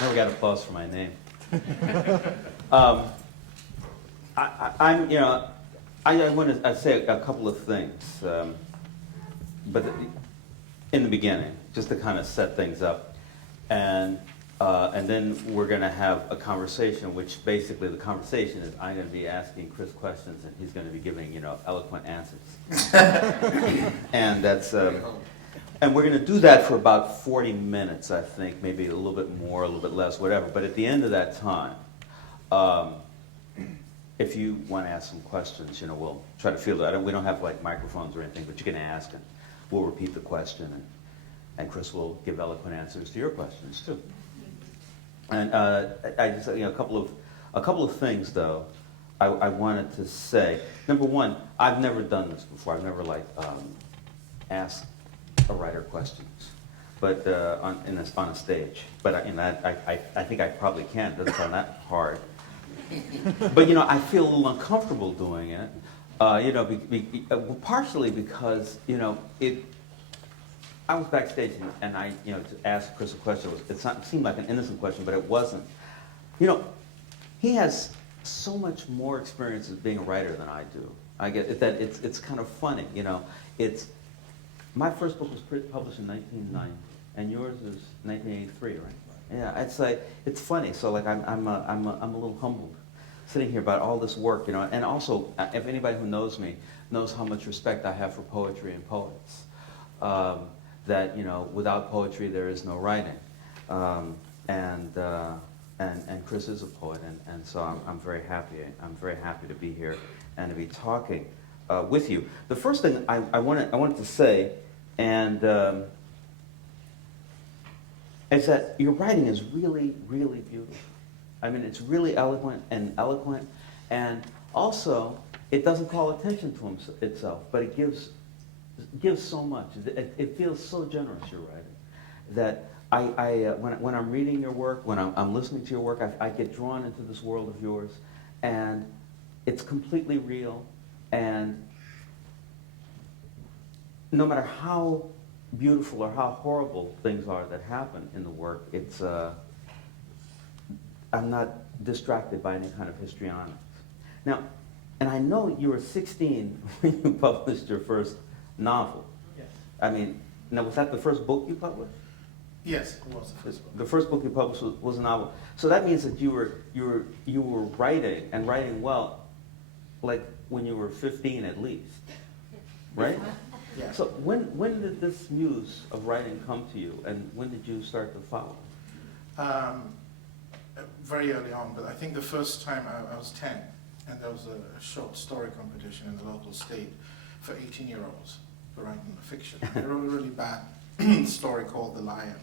Never got applause for my name. um, I'm, you know, I want to say a couple of things, but in the beginning, just to kind of set things up, and then we're going to have a conversation, which basically the conversation is I'm going to be asking Chris questions, and he's going to be giving, you know, eloquent answers, and that's. And we're going to do that for about 40 minutes, I think, maybe a little bit more, a little bit less, whatever. But at the end of that time, if you want to ask some questions, you know, we'll try to field it. We don't have like microphones or anything, but you can ask, and we'll repeat the question, and Chris will give eloquent answers to your questions too. And I just, you know, a couple of things though, I wanted to say. Number one, I've never done this before. I've never like asked a writer questions, but on a stage. But I think I probably can. It doesn't sound that hard. But you know, I feel a little uncomfortable doing it. You know, partially because you know I was backstage and I to ask Chris a question. It seemed like an innocent question, but it wasn't. You know, he has so much more experience as being a writer than I do. I get that it's kind of funny. You know, it's. My first book was published in 1990, and yours is 1983, right? Yeah, it's like it's funny. So like I'm a little humbled, sitting here about all this work, you know. And also, if anybody who knows me knows how much respect I have for poetry and poets, that you know, without poetry there is no writing, and Chris is a poet, and so I'm very happy. I'm very happy to be here and to be talking with you. The first thing I wanted to say. And is that your writing is really, really beautiful. I mean, it's really eloquent, and also it doesn't call attention to itself, but it gives so much. It feels so generous, your writing, that when I'm reading your work, when I'm listening to your work, I get drawn into this world of yours, and it's completely real, and no matter how beautiful or how horrible things are that happen in the work, it's I'm not distracted by any kind of histrionics. Now, and I know you were 16 when you published your first novel. Yes. I mean, now was that the first book you published? Yes, it was the first book. The first book you published was a novel. So that means that you were writing and writing well, like when you were 15 at least, right? Yeah. So when did this muse of writing come to you, and when did you start to follow? Very early on, but I think the first time I was 10, and there was a short story competition in the local state for 18-year-olds for writing fiction. They wrote a really bad story called The Lion,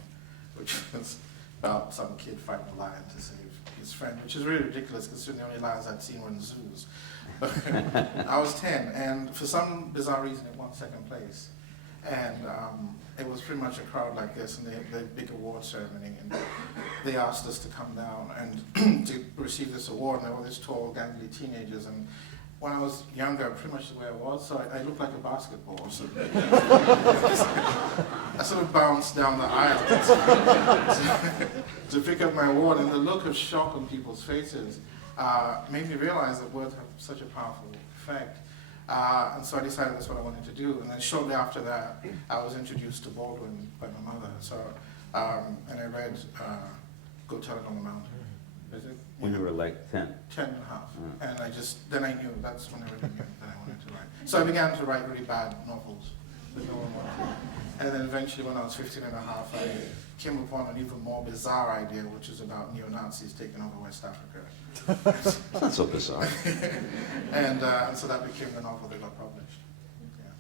which was about some kid fighting a lion to save his friend, which is really ridiculous considering the only lions I'd seen were in zoos. But I was 10, and for some bizarre reason it won second place. And it was pretty much a crowd like this, and they had a big award ceremony, and they asked us to come down and to receive this award, and there were these tall, gangly teenagers, and when I was younger, pretty much the way I was, so I looked like a basketball. So I sort of bounced down the aisle to pick up my award, and the look of shock on people's faces made me realize that words have such a powerful effect. And so I decided that's what I wanted to do. And then shortly after that, I was introduced to Baldwin by my mother. So, and I read Go Tell It on the Mountain. Is it? When you were like 10? 10 and a half. And then I knew, that's when I really knew that I wanted to write. So I began to write really bad novels that no one wanted. And then eventually when I was 15 and a half, I came upon an even more bizarre idea, which is about neo-Nazis taking over West Africa. That's not so bizarre. And so that became the novel that got published. Yeah.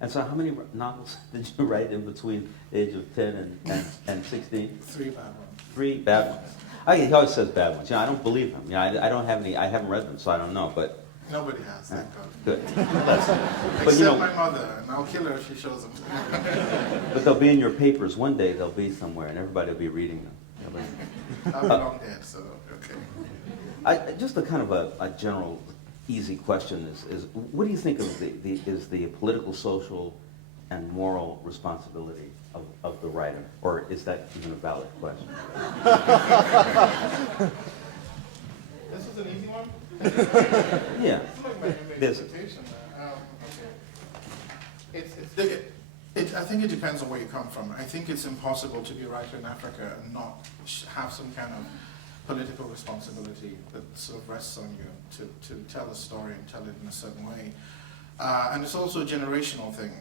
And so how many novels did you write in between the age of 10 and 16? 3 bad ones. 3 bad ones. He always says bad ones. You know, I don't believe him. You know, I don't have any. I haven't read them, so I don't know. But nobody has. Thank God. Good. Except you know, my mother, and I'll kill her if she shows them. But they'll be in your papers one day. They'll be somewhere, and everybody will be reading them. I'll be long dead, so okay. Just a kind of a general, easy question is what do you think of the political, social and moral responsibility of the writer? Or is that even a valid question? This is an easy one? Yeah. It's like my There's- interpretation. I think it depends on where you come from. I think it's impossible to be a writer in Africa and not have some kind of political responsibility that sort of rests on you to tell a story and tell it in a certain way. And it's also a generational thing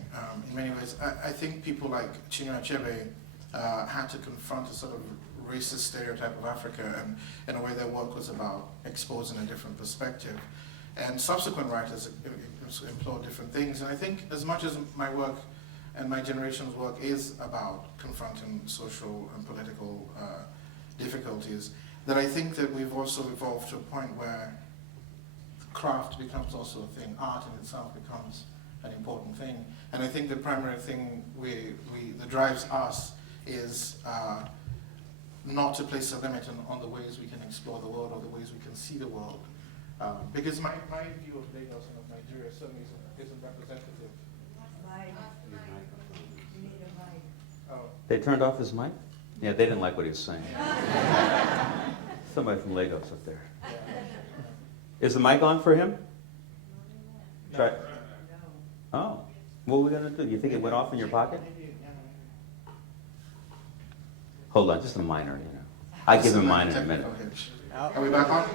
in many ways. I think people like Chinua Achebe had to confront a sort of racist stereotype of Africa, and in a way their work was about exposing a different perspective. And subsequent writers employ different things. And I think as much as my work and my generation's work is about confronting social and political difficulties, that I think that we've also evolved to a point where craft becomes also a thing, art in itself becomes an important thing. And I think the primary thing that drives us is not to place a limit on the ways we can explore the world or the ways we can see the world. Because my view of Lagos and of Nigeria certainly isn't representative. Oh. They turned off his mic? Yeah, they didn't like what he was saying. Somebody from Lagos up there. Is the mic on for him? Try. Oh, what are we gonna do? You think it went off in your pocket? Hold on, just a minor, you know. I give him mine in a minute. Are we back on?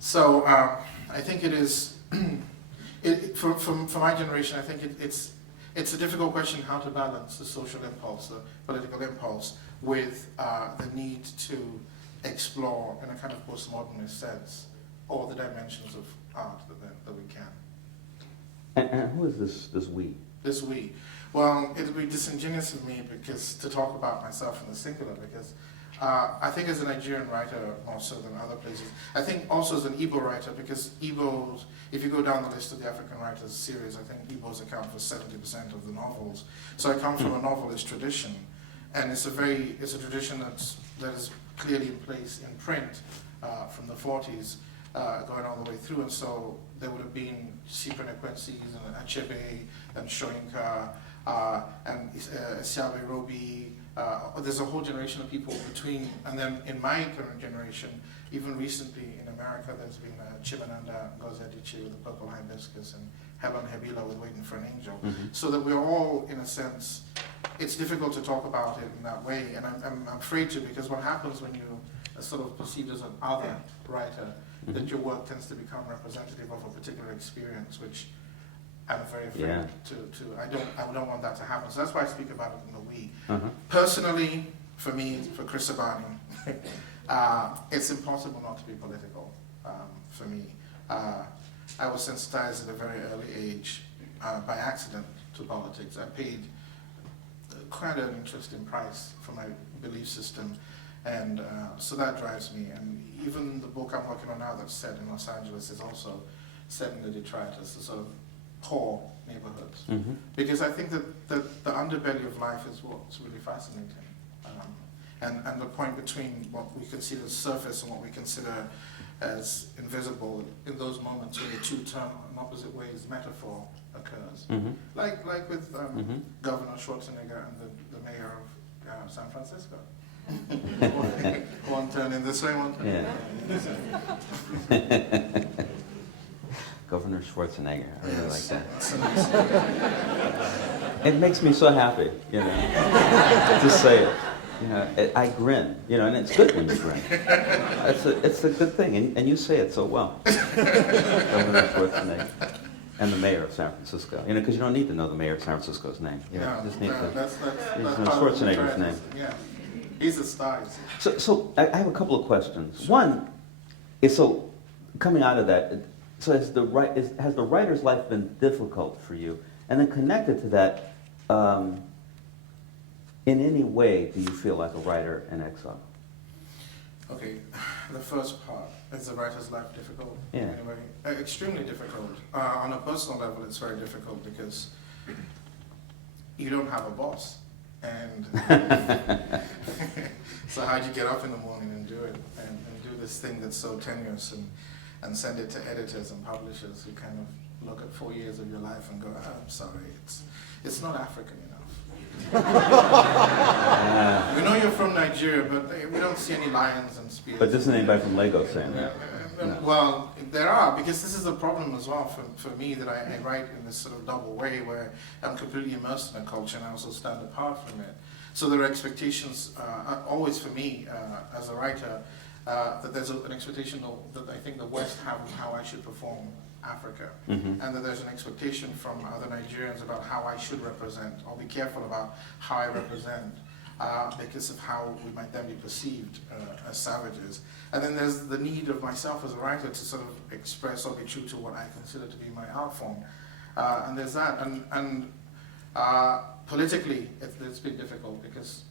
So I think it is, for my generation, I think it's a difficult question how to balance the social impulse, the political impulse, with the need to explore in a kind of postmodernist sense all the dimensions of art that we can. And who is this we? This we. Well, it would be disingenuous of me to talk about myself in the singular, because I think as a Nigerian writer more so than other places, I think also as an Igbo writer, because Igbos, if you go down the list of the African writers series, I think Igbos account for 70% of the novels. So I come from a novelist tradition, and it's a tradition that is clearly in place in print from the 40s, going all the way through. And so there would have been Cyprian Ekwensis and Achebe and Shoyinka and Siabe Robi. There's a whole generation of people between, and then in my current generation, even recently in America, there's been Chibananda Ngozi Adichie with The Purple Hibiscus and Helen Hebila with Waiting for an Angel. Mm-hmm. So that we're all, in a sense, it's difficult to talk about it in that way, and I'm afraid to, because what happens when you are sort of perceived as an other writer, that your work tends to become representative of a particular experience, which I'm very afraid I don't want that to happen. So that's why I speak about it in the we. Uh-huh. Personally, for me, for Chris Abani, it's impossible not to be political for me. I was sensitized at a very early age by accident to politics. I paid quite an interesting price for my belief system, and so that drives me. And even the book I'm working on now that's set in Los Angeles is also set in the detritus, the sort of poor neighborhoods. Mm-hmm. Because I think that the underbelly of life is what's really fascinating. And the point between what we consider surface and what we consider as invisible, in those moments when the two turn in opposite ways, metaphor occurs. Mm-hmm. Like with Governor Schwarzenegger and the mayor of San Francisco. One turn in this way, one turn in this way. Governor Schwarzenegger, I really like that. It makes me so happy, you know, to say it. You know, I grin, you know, and it's good when you grin. It's a good thing, and you say it so well. Governor Schwarzenegger and the mayor of San Francisco, you know, because you don't need to know the mayor of San Francisco's name. You know, you just need to know Schwarzenegger's name. Yeah, he's a star. So I have a couple of questions. One is, so coming out of that, so has the writer's life been difficult for you? And then connected to that, in any way do you feel like a writer in exile? Okay, the first part, is the writer's life difficult? Yeah. Anyway, extremely difficult. On a personal level, it's very difficult because you don't have a boss. And so how do you get up in the morning and do it and do this thing that's so tenuous? and send it to editors and publishers who kind of look at 4 years of your life and go, oh, I'm sorry, it's not African enough. We know you're from Nigeria, but we don't see any lions and spears. But this isn't anybody from Lagos saying that. No. Well, there are, because this is a problem as well for me, that I write in this sort of double way where I'm completely immersed in a culture and I also stand apart from it. So there are expectations, always for me as a writer, that there's an expectation that I think the West have of how I should perform Africa, and that there's an expectation from other Nigerians about how I should represent, or be careful about how I represent, because of how we might then be perceived as savages. And then there's the need of myself as a writer to sort of express or be true to what I consider to be my art form. And there's that. And politically, it's been difficult because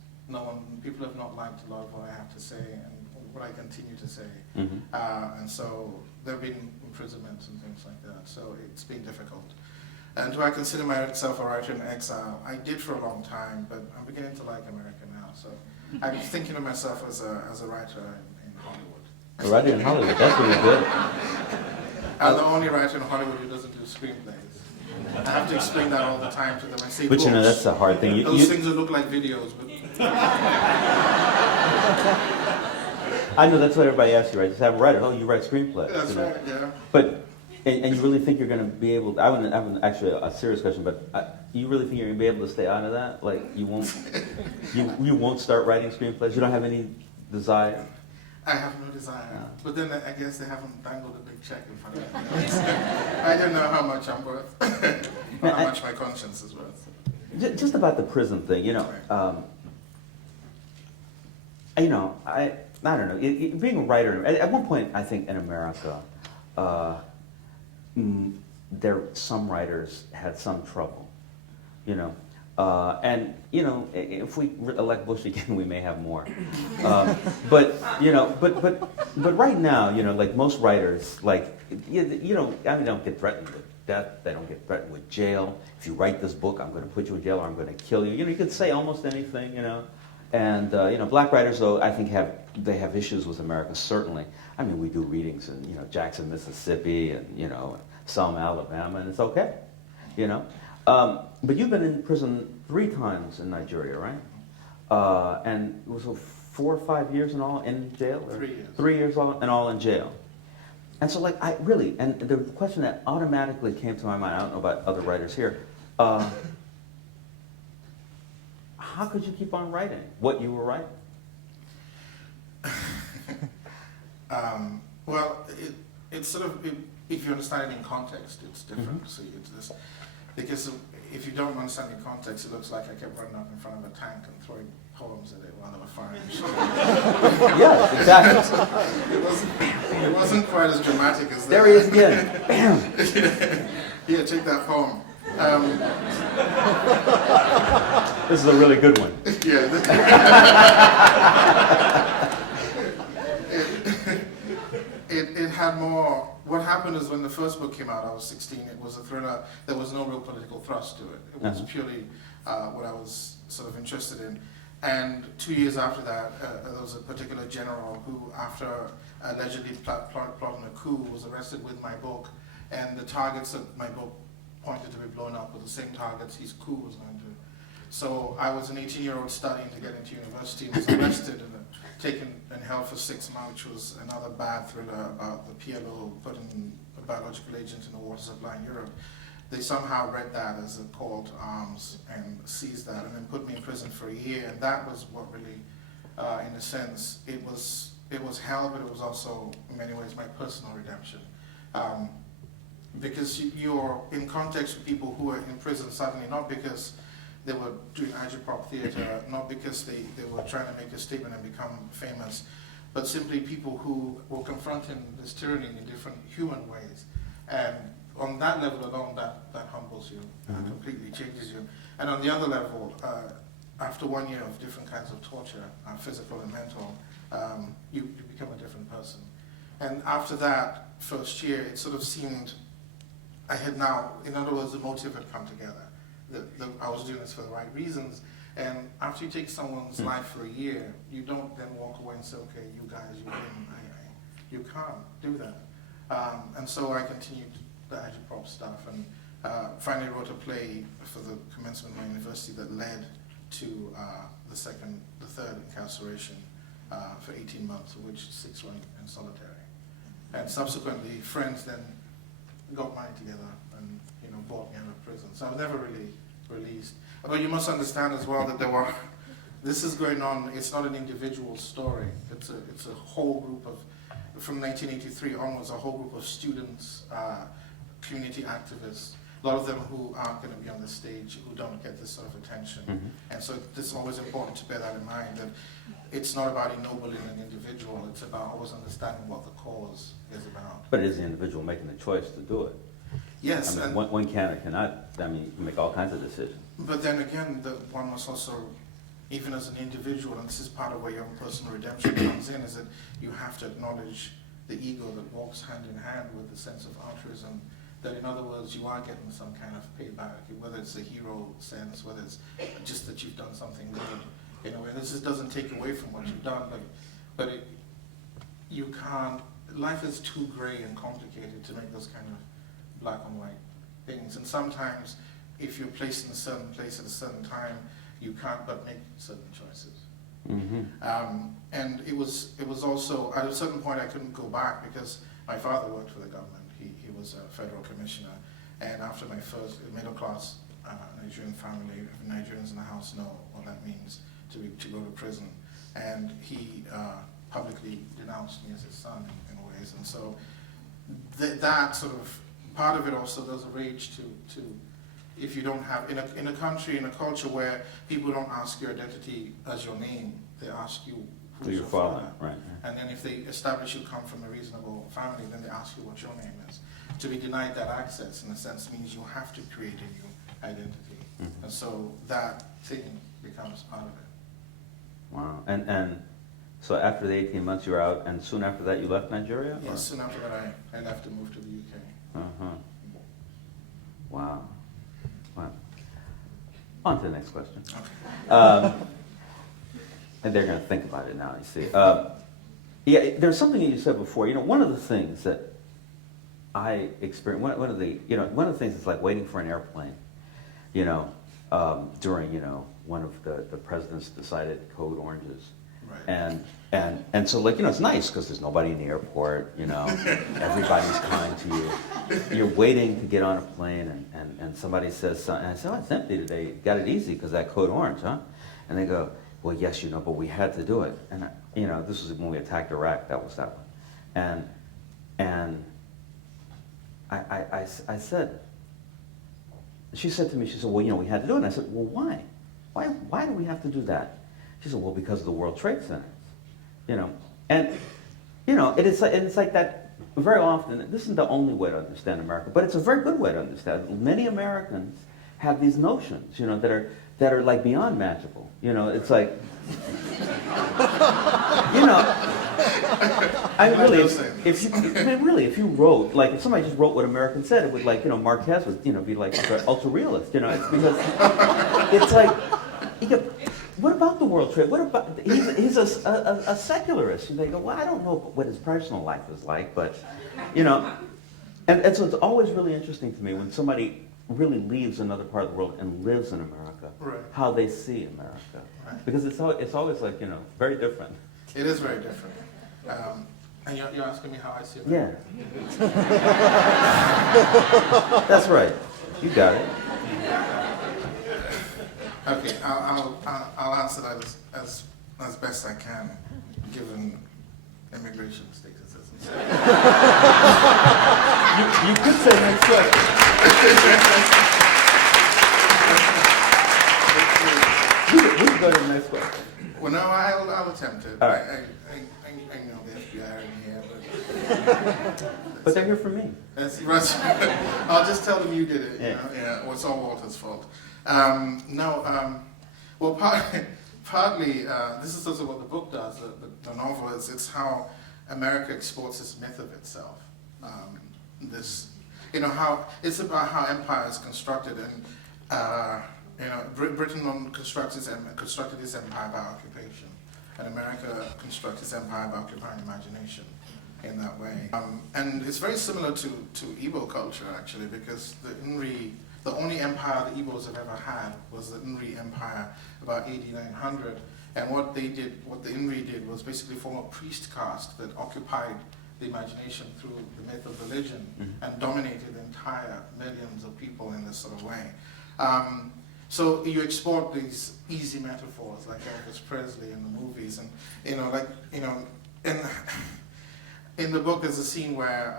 people have not liked a lot of what I have to say and what I continue to say. And so there have been imprisonments and things like that. So it's been difficult. And do I consider myself a writer in exile? I did for a long time, but I'm beginning to like America now. So I'm thinking of myself as a writer in Hollywood. A writer in Hollywood, that's really good. I'm the only writer in Hollywood who doesn't do screenplays. I have to explain that all the time to them. I say, But you know, that's a hard thing. Those things that look like videos, but... I know, that's what everybody asks you, right? Just have a writer. Oh, you write screenplays. That's you know? right, yeah. But, and you really think you're going to be able, I haven't actually a serious question, but you really think you're going to be able to stay out of that? Like, you won't won't start writing screenplays? You don't have any desire? I have no desire. No. But then I guess they haven't dangled a big check in front of me. I don't know how much I'm worth, or how much my conscience is worth. Just about the prison thing, you know. I don't know. Being a writer, at one point, I think in America, some writers had some trouble, you know. And you know, if we elect Bush again, we may have more. But right now, you know, like most writers, like you know, I mean, they don't get threatened with death. They don't get threatened with jail. If you write this book, I'm going to put you in jail, or I'm going to kill you. You know, you can say almost anything, you know. And you know, black writers, though, I think have issues with America, certainly. I mean, we do readings in, you know, Jackson, Mississippi, and, you know, Selma, Alabama, and it's okay, you know. But you've been in prison 3 times in Nigeria, right? And it was 4 or 5 years in all in jail? Or 3 years. 3 years in all in jail. And so, like, and the question that automatically came to my mind, I don't know about other writers here, how could you keep on writing what you were writing? Well, it's sort of, if you understand it in context, it's different. So it's this, because if you don't understand it in context, it looks like I kept running up in front of a tank and throwing poems at it while they were firing. Yeah, exactly. It wasn't quite as dramatic as that. There he is again. Bam. Here, take that poem. This is a really good one. Yeah. It had more. What happened is when the first book came out, I was 16. It was a thriller. There was no real political thrust to it. It was purely what I was sort of interested in. And 2 years after that, there was a particular general who, after allegedly plotting a coup, was arrested with my book. And the targets that my book pointed to be blown up were the same targets his coup was going to. So I was an 18-year-old studying to get into university and was arrested and taken and held for 6 months, which was another bad thriller about the PLO putting a biological agent in the water supply in Europe. They somehow read that as a call to arms and seized that and then put me in prison for a year. And that was what really, in a sense, it was hell, but it was also, in many ways, my personal redemption. Because you're in context with people who are in prison suddenly, not because they were doing agitprop theater, not because they were trying to make a statement and become famous, but simply people who were confronting this tyranny in different human ways. And on that level alone, that humbles you, completely changes you. And on the other level, after 1 year of different kinds of torture, physical and mental, you become a different person. And after that first year, it sort of seemed, I had now, in other words, the motive had come together. I was doing this for the right reasons. And after you take someone's life for a year, you don't then walk away and say, okay, you guys, you win. You can't do that. And so I continued the agitprop stuff, and finally wrote a play for the commencement of my university that led to the third incarceration for 18 months, of which 6 were in solitary. And subsequently, friends then got money together and bought me out of prison. So I was never really released. But you must understand as well that this is going on. It's not an individual story. It's a whole group of, from 1983 onwards, a whole group of students, community activists. A lot of them who aren't going to be on the stage, who don't get this sort of attention. Mm-hmm. And so this is always important to bear that in mind, that it's not about ennobling an individual, it's about always understanding what the cause is about. But it is the individual making the choice to do it. Yes. I mean, and one can or cannot, I mean, you can make all kinds of decisions. but then again, one must also, even as an individual, and this is part of where your own personal redemption comes in, is that you have to acknowledge the ego that walks hand in hand with the sense of altruism. That in other words, you are getting some kind of payback, whether it's a hero sense, whether it's just that you've done something good, in a way. This just doesn't take away from what you've done, but you can't, life is too gray and complicated to make those kind of black and white things. And sometimes, if you're placed in a certain place at a certain time, you can't but make certain choices. Mm-hmm. And it was also, at a certain point I couldn't go back because my father worked for the government. He was a federal commissioner, and after my first middle class Nigerian family, Nigerians in the house know what that means to go to prison, and he publicly denounced me as his son in ways, and so that sort of part of it also, there's a rage to if you don't have in a country, in a culture where people don't ask your identity as your name, they ask you who's your father. Right. And then if they establish you come from a reasonable family, then they ask you what your name is. To be denied that access, in a sense, means you have to create a new identity. Mm-hmm. And so that thing becomes part of it. Wow. And so after the 18 months you were out, and soon after that you left Nigeria? Yes, soon after that I left to move to the UK. Uh-huh. Wow. Wow. On to the next question. Okay. And they're going to think about it now, you see. Yeah, there's something that you said before. One of the things that I experienced, one of the things is like waiting for an airplane, during, one of the presidents decided code oranges. Right. And so, it's nice because there's nobody in the airport, everybody's kind to you. You're waiting to get on a plane, and somebody says something, and I say, oh, it's empty today. Got it easy because that code orange, huh? And they go, well, yes, but we had to do it. And, this was when we attacked Iraq, that was that one. And I said, she said to me, she said, well, we had to do it. And I said, well, why? Why do we have to do that? She said, well, because of the World Trade Centers, And, it's like that very often. This isn't the only way to understand America, but it's a very good way to understand it. Many Americans have these notions, that are like beyond magical. It's like, if you wrote, if somebody just wrote what Americans said, it would Marquez would, be like ultra realist. It's because it's like, what about the World Trade? What about, he's a secularist. And they go, well, I don't know what his personal life is like, but, and so it's always really interesting to me when somebody really leaves another part of the world and lives in America, right. How they see America. Right. Because it's always very different. It is very different. And you're asking me how I see America? Yeah. That's right. You got it. Okay, I'll answer that as best I can, given immigration statuses. You could say next question. We can go to the next question. Well, no, I'll attempt it. All right. I know the FBI in here, but they're here for me. That's right. I'll just tell them you did it. Yeah. Well, it's all Walter's fault. Well, partly, this is also what the book does, the novel, it's how America exports this myth of itself. How it's about how empire is constructed, and Britain constructed its empire by occupation, and America constructs its empire by occupying imagination. in that way. And it's very similar to Igbo culture, actually, because the only empire the Igbos have ever had was the Nri Empire about 8900. And what the Nri did was basically form a priest caste that occupied the imagination through the myth of religion and dominated the entire millions of people in this sort of way. So you export these easy metaphors like Elvis Presley in the movies, and in the book there's a scene where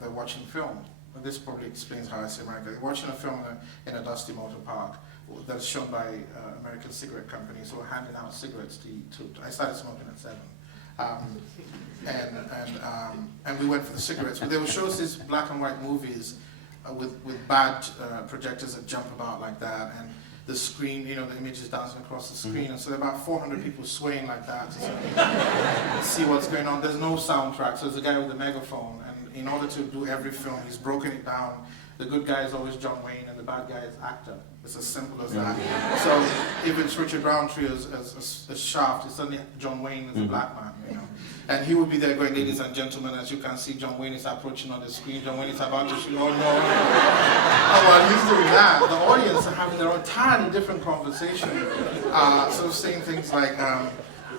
they're watching film. This probably explains how I see America. They're watching a film in a dusty motor park that's shown by American cigarette companies who are handing out cigarettes to I started smoking at 7. And we went for the cigarettes. But they would show us these black and white movies with bad projectors that jump about like that, and the screen, the image is dancing across the screen, and so there are about 400 people swaying like that to see what's going on. There's no soundtrack, so there's a guy with a megaphone, and in order to do every film, he's broken it down. The good guy is always John Wayne, and the bad guy is actor. It's as simple as that. So if it's Richard Roundtree as Shaft, it's suddenly John Wayne as a black man, And he would be there going, ladies and gentlemen, as you can see, John Wayne is approaching on the screen. John Wayne is about to shoot. Oh, no. While he's doing that, the audience are having their entirely different conversation. Sort of saying things like,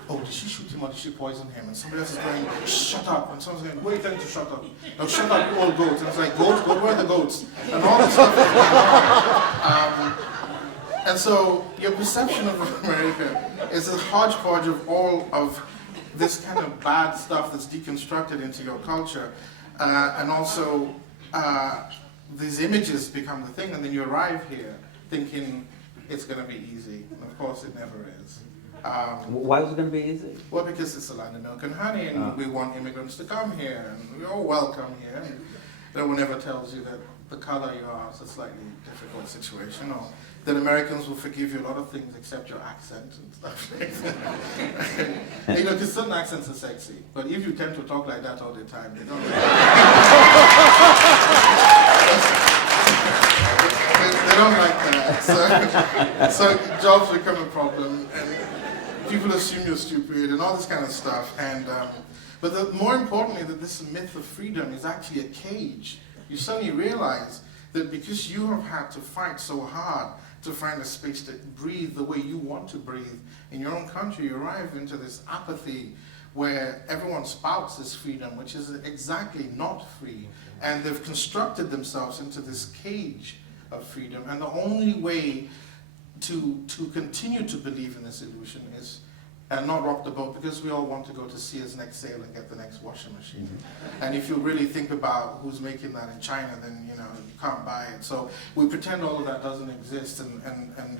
oh, did she shoot him or did she poison him? And somebody else is going, shut up. And someone's going, wait, tell him to shut up. No, shut up, you all goats. And it's like, goats, where are the goats? And all this stuff is going on. And so your perception of America is a hodgepodge of all of this kind of bad stuff that's deconstructed into your culture. And also, these images become the thing, and then you arrive here thinking it's going to be easy. And of course, it never is. Why is it going to be easy? Well, because it's the land of milk and honey, and we want immigrants to come here, and we're all welcome here. And no one ever tells you that the color you are is a slightly difficult situation, or that Americans will forgive you a lot of things except your accent and stuff like that. Because certain accents are sexy, but if you tend to talk like that all the time, they don't they don't like that. So jobs become a problem, and people assume you're stupid, and all this kind of stuff. But more importantly, that this myth of freedom is actually a cage. You suddenly realize that because you have had to fight so hard to find a space to breathe the way you want to breathe in your own country, you arrive into this apathy where everyone spouts this freedom, which is exactly not free. And they've constructed themselves into this cage of freedom. And the only way to continue to believe in this illusion is and not rock the boat, because we all want to go to Sears next sale and get the next washing machine. And if you really think about who's making that in China, then you can't buy it. So we pretend all of that doesn't exist and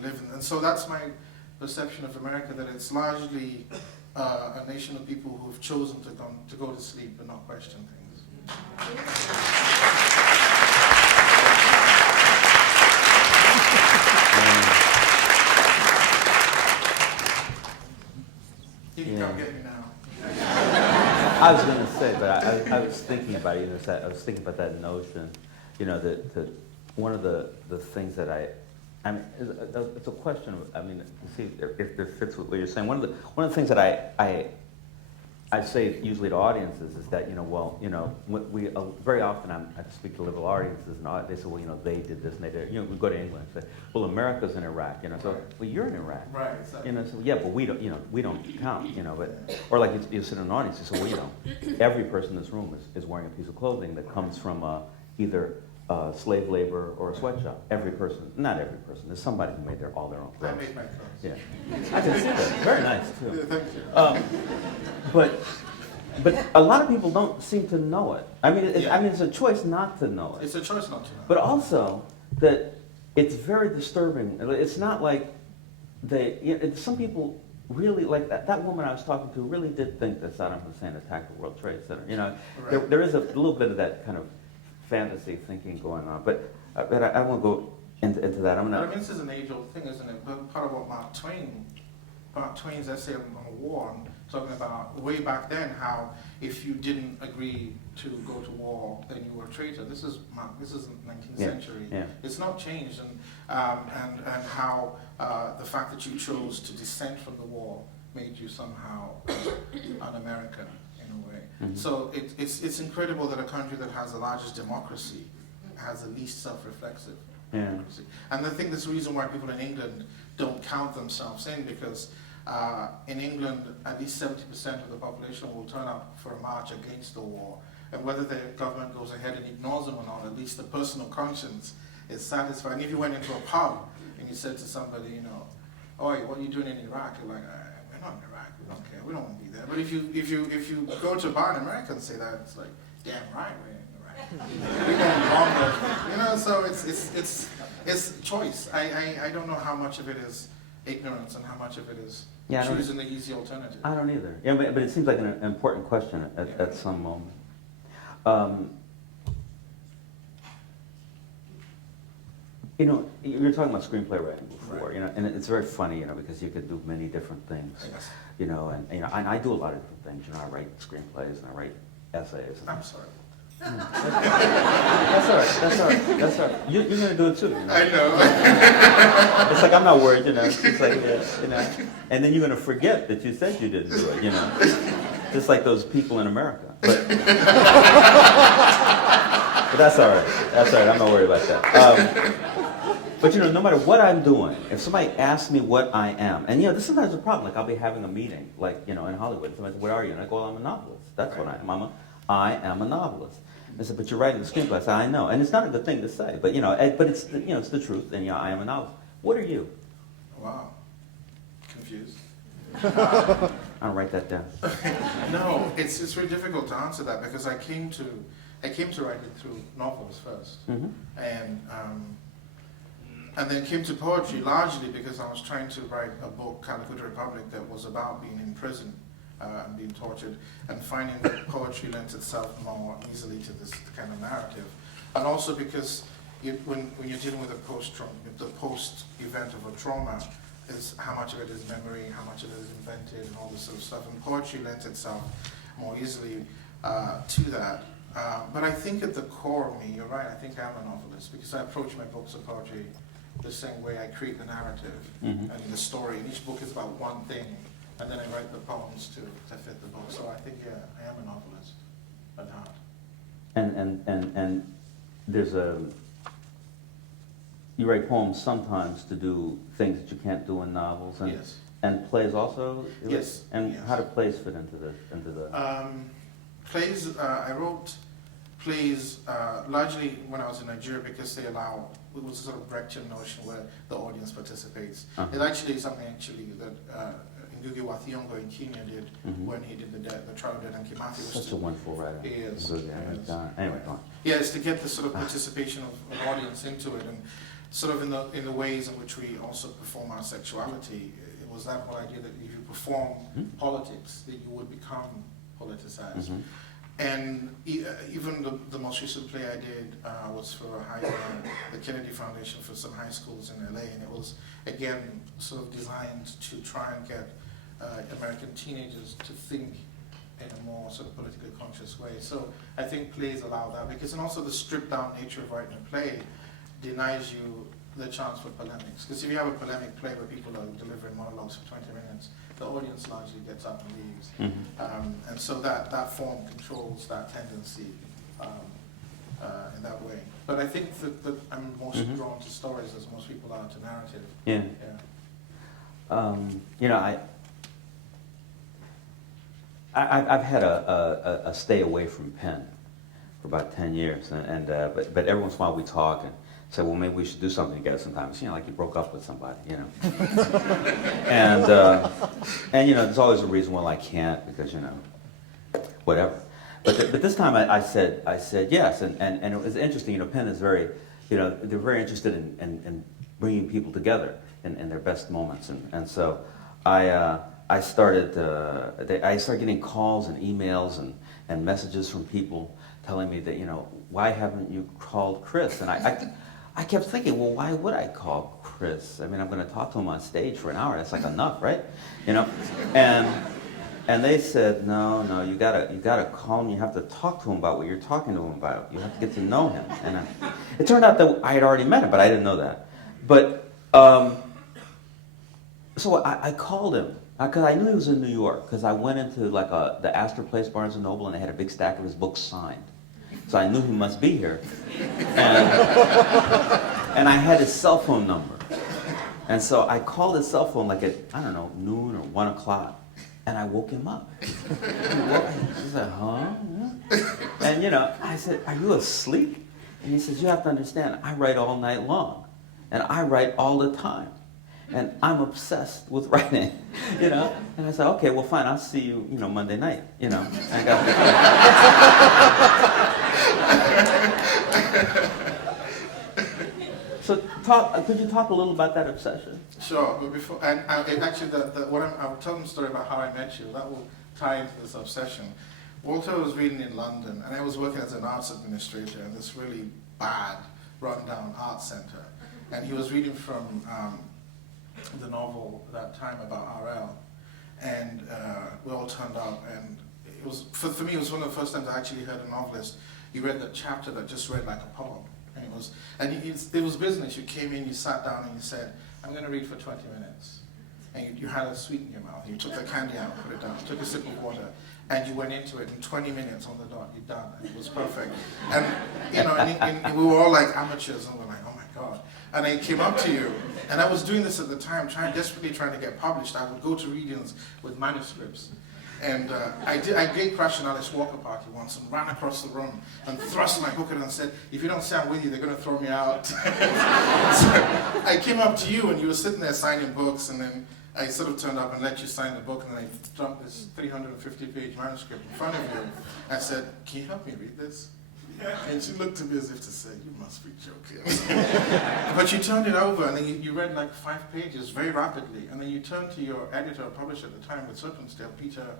live in. And so that's my perception of America, that it's largely a nation of people who have chosen to go to sleep and not question things. You can come get me now. I was going to say, but I was thinking about it. I was thinking about that notion, that one of the things that I mean, it's a question of, you see if it fits with what you're saying. One of the things that I say usually to audiences is that, we very often I speak to liberal audiences, and they say, well, they did this and they did. We go to England and say, well, America's in Iraq, so well, you're in Iraq, right? Exactly. So yeah, but we don't count, but or like you sit in an audience, you say, well, every person in this room is wearing a piece of clothing that comes from either slave labor or a sweatshop. Every person, not every person. There's somebody who made all their own clothes. I made my clothes. Yeah, I can see that. Very nice too. Yeah, thank you. But a lot of people don't seem to know it. It's a choice not to know it. It's a choice not to know. But also that it's very disturbing. It's not like some people really, like that woman I was talking to really did think that Saddam Hussein attacked the World Trade Center. Right. There is a little bit of that kind of fantasy thinking going on. But I won't go into that. This is an age-old thing, isn't it? But part of what Mark Twain's essay on war, talking about way back then how if you didn't agree to go to war, then you were a traitor. This is the 19th century. Yeah. It's not changed, and how the fact that you chose to dissent from the war made you somehow un-American in a way. So it's incredible that a country that has the largest democracy has the least self-reflexive democracy. And I think there's a reason why people in England don't count themselves in, because in England, at least 70% of the population will turn up for a march against the war. And whether the government goes ahead and ignores them or not, at least the personal conscience is satisfied. And if you went into a pub and you said to somebody, you know, "Oi, what are you doing in Iraq?" You're like, "We're not in Iraq. We don't care. We don't want to be there." But if you go to a bar in America and say that, it's like, "Damn right, we're in Iraq. We don't belong there." You know, so it's choice. I don't know how much of it is ignorance and how much of it is choosing the easy alternative. I don't either. Yeah, but it seems like an important question at some moment. You know, you were talking about screenplay writing before, you know, and it's very funny, you know, because you could do many different things, you know, and you know, and I do a lot of different things. You know, I write screenplays and I write essays. I'm sorry. That's all right. That's all right. That's all right. You're gonna do it too. You know? I know. It's like I'm not worried, you know. It's like you know, and then you're gonna forget that you said you didn't do it, you know. Just like those people in America. But that's all right. That's all right. I'm not worried about that. But you know, no matter what I'm doing, if somebody asks me what I am, and you know, this is sometimes a problem. Like I'll be having a meeting, like you know, in Hollywood. Somebody says, "What are you?" And I go, well, "I'm a novelist. That's what I am. I am a novelist." They said, "But you're writing a screenplay." I said, "I know," and it's not a good thing to say, but you know, but it's you know, it's the truth. And yeah, I am a novelist. What are you? Wow, confused. I'll write that down. No, it's really difficult to answer that because I came to writing through novels first, and then came to poetry largely because I was trying to write a book, Calcutta Republic, that was about being in prison and being tortured, and finding that poetry lent itself more easily to this kind of narrative, and also because when you're dealing with the post event of a trauma, is how much of it is memory, how much of it is invented, and all this sort of stuff. And poetry lends itself more easily to that. But I think at the core of me, you're right, I think I'm a novelist because I approach my books of poetry the same way. I create the narrative and the story, and each book is about one thing, and then I write the poems to fit the book. So I think, yeah, I am a novelist at heart. And there's you write poems sometimes to do things that you can't do in novels, and yes. And plays also. Yes. And yes. how do plays fit into the? Plays. I wrote plays largely when I was in Nigeria because they allow. It was a sort of Brechtian notion where the audience participates. It actually is something that Ngugi wa Thiong'o in Kenya did when he did the trial of Dedan Kimathi. Such a wonderful writer. He is. Anyway, yeah, it's to get the sort of participation of an audience into it, and sort of in the ways in which we also perform our sexuality. It was that whole idea that if you perform politics, that you would become politicized. And even the most recent play I did was for the Kennedy Foundation for some high schools in LA, and it was again sort of designed to try and get American teenagers to think in a more sort of politically conscious way. So I think plays allow that because, and also the stripped down nature of writing a play denies you the chance for polemics. Because if you have a polemic play where people are delivering monologues for 20 minutes, the audience largely gets up and leaves. And so that form controls that tendency in that way. But I think that I'm most drawn to stories as most people are to narrative. Yeah. You know, I've had a stay away from pen for about 10 years, but every once in a while we talk and say, well, maybe we should do something together sometimes. You know, like you broke up with somebody, you know. and you know, there's always a reason why I can't because, you know, whatever. But this time I said yes, and it was interesting. You know, Penn is very, you know, they're very interested in bringing people together in their best moments, and so I started getting calls and emails and messages from people telling me that, you know, why haven't you called Chris? And I kept thinking, well, why would I call Chris? I mean, I'm going to talk to him on stage for an hour. That's like enough, right? You know, and they said, no, you gotta call him. You have to talk to him about what you're talking to him about. You have to get to know him. And it turned out that I had already met him, but I didn't know that. But so I called him, Because I knew he was in New York, because I went into like the Astor Place Barnes & Noble, and they had a big stack of his books signed. So I knew he must be here. And I had his cell phone number. And so I called his cell phone like at, I don't know, noon or 1 o'clock. And I woke him up. He said, huh? And I said, are you asleep? And he says, you have to understand, I write all night long. And I write all the time. And I'm obsessed with writing, And I said, okay, well, fine, I'll see you, Monday night, And I got So could you talk a little about that obsession? Sure, but before, and actually, I'll tell them a story about how I met you. That will tie into this obsession. Walter was reading in London, and I was working as an arts administrator in this really bad, rundown art center. And he was reading from the novel that time about R.L. And we all turned up, and it was for me, it was one of the first times I actually heard a novelist. He read the chapter that just read like a poem. And it was business. You came in, you sat down, and you said, I'm going to read for 20 minutes. And you had a sweet in your mouth. You took the candy out, put it down, took a sip of water, and you went into it. In 20 minutes on the dot, you're done. And it was perfect. And, and we were all like amateurs, and we're like, oh my God. And I came up to you, and I was doing this at the time, desperately trying to get published. I would go to readings with manuscripts. And I gave Crash and Alice Walker party once and ran across the room and thrust my book at her and said, if you don't say I'm with you, they're going to throw me out. So I came up to you and you were sitting there signing books, and then I sort of turned up and let you sign the book, and then I dumped this 350-page manuscript in front of you. I said, can you help me read this? And she looked at me as if to say, you must be joking. But you turned it over, and then you read like 5 pages very rapidly, and then you turned to your editor or publisher at the time with Serpent's-Tail, Peter,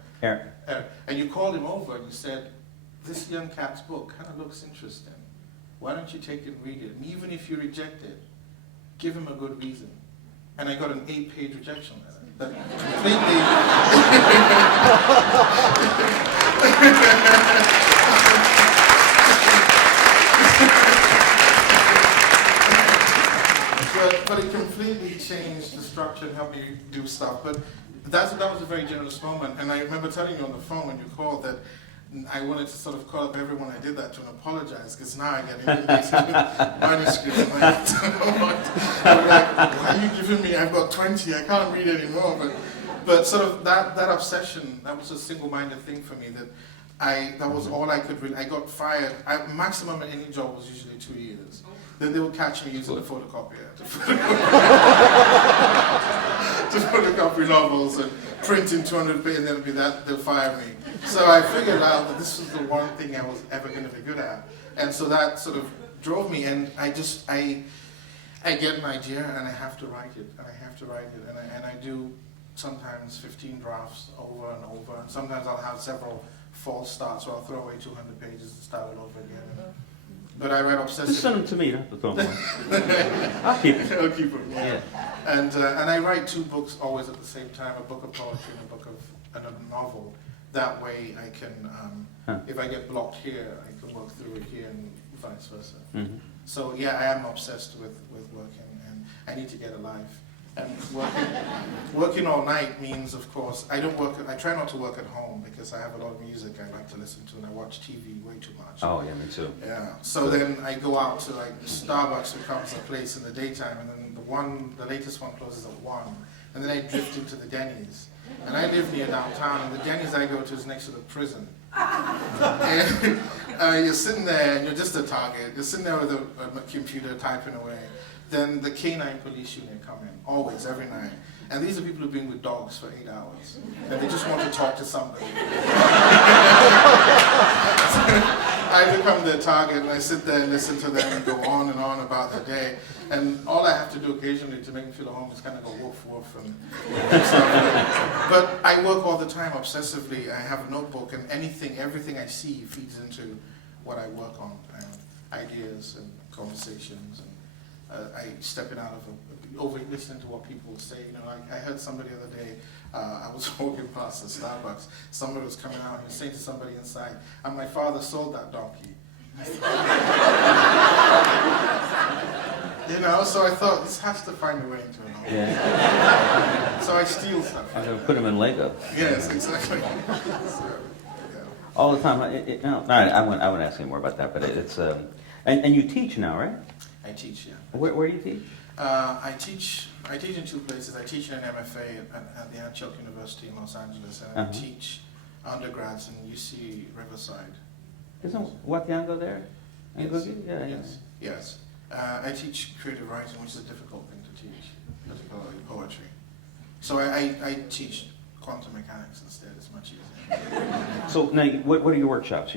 and you called him over and you said, this young cat's book kind of looks interesting. Why don't you take it and read it? And even if you reject it, give him a good reason. And I got an 8-page rejection letter. That But it completely changed the structure and helped me do stuff. But that was a very generous moment. And I remember telling you on the phone when you called that I wanted to sort of call up everyone I did that to and apologize, because now I get inundated with manuscripts. I'm like, why are you giving me, I've got 20, I can't read anymore. But sort of that obsession, that was a single-minded thing for me, that was all I could really, I got fired. Maximum in any job was usually 2 years. Then they would catch me using the photocopier to photocopy novels and print in 200 pages, and then it'd be that, they'll fire me. So I figured out that this was the one thing I was ever going to be good at. And so that sort of drove me, and I get an idea, and I have to write it, and I have to write it, and I do sometimes 15 drafts over and over, and sometimes I'll have several false starts, so I'll throw away 200 pages and start it over again. But I write obsessively. Just send them to me, you don't have to throw them away. I'll keep them. I'll keep them, yeah. And I write 2 books always at the same time, a book of poetry and a novel. That way I can, if I get blocked here, I can work through it here and vice versa. Mm-hmm. So yeah, I am obsessed with working, and I need to get a life. And working all night means, of course, I try not to work at home because I have a lot of music I like to listen to, and I watch TV way too much. Oh yeah, me too. Yeah. So then I go out to like Starbucks becomes a place in the daytime, and then the latest one closes at 1, and then I drift into the Denny's. And I live near downtown, and the Denny's I go to is next to the prison. And you're sitting there, and you're just a target. You're sitting there with a computer typing away. Then the canine police unit come in, always, every night. And these are people who've been with dogs for 8 hours. And they just want to talk to somebody. I become their target, and I sit there and listen to them and go on and on about their day. And all I have to do occasionally to make them feel at home is kind of go woof woof and stuff. But I work all the time obsessively. I have a notebook, and everything I see feeds into what I work on, ideas and conversations. And I stepping out of over listening to what people say. I heard somebody the other day. I was walking past the Starbucks. Somebody was coming out and he was saying to somebody inside, "And my father sold that donkey." know, so I thought, this has to find a way into a novel. Yeah. So I steal stuff. I'm gonna put them in Lego. Yes, exactly. So, yeah. All the time. No, all right, I won't ask you more about that, but it's and you teach now, right? I teach, yeah. Where do you teach? I teach in two places. I teach in an MFA at the Antioch University in Los Angeles, and I teach undergrads in UC Riverside. Isn't Watiango there? Yes. Yeah, Yes. Yes. I teach creative writing, which is a difficult thing to teach, particularly poetry. So I teach quantum mechanics instead. It's much easier. So now, what are your workshops?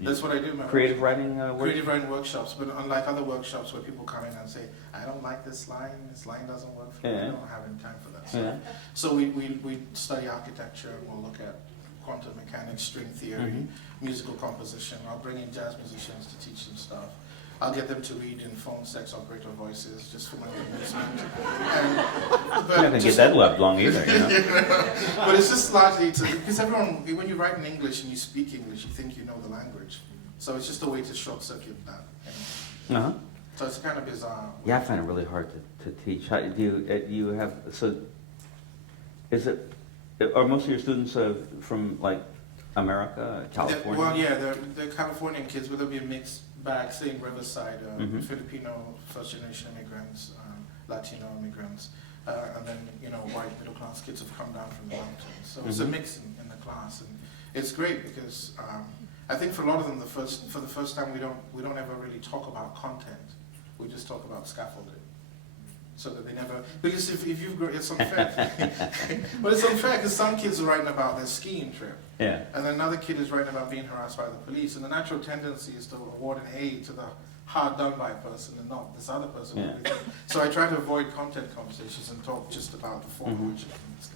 That's what I do. My creative writing creative writing workshops, but unlike other workshops where people come in and say, "I don't like this line doesn't work for me," I don't have any time for that. So we study architecture, and we'll look at quantum mechanics, string theory, musical composition. I'll bring in jazz musicians to teach them stuff. I'll get them to read in phone sex operator voices just for my amusement. You're not going to get that left long either, you know? But it's just largely because everyone, when you write in English and you speak English, you think you know the language. So it's just a way to short circuit that. You know? So it's kind of bizarre. Yeah, I find it really hard to teach. How, do you have, so is it, are most of your students from like America, California? Well, yeah, they're Californian kids, but they'll be a mixed bag, say in Riverside, Filipino first-generation immigrants, Latino immigrants, and then, you know, white middle-class kids have come down from the mountains. So it's a mix in the class, and it's great because I think for a lot of them, for the first time, we don't ever really talk about content. We just talk about scaffolding. So that they never, because if you've grown, it's unfair. But it's unfair because some kids are writing about their skiing trip. Yeah. And then another kid is writing about being harassed by the police. And the natural tendency is to award an A to the hard done by person and not this other person. Yeah. So I try to avoid content conversations and talk just about the form which is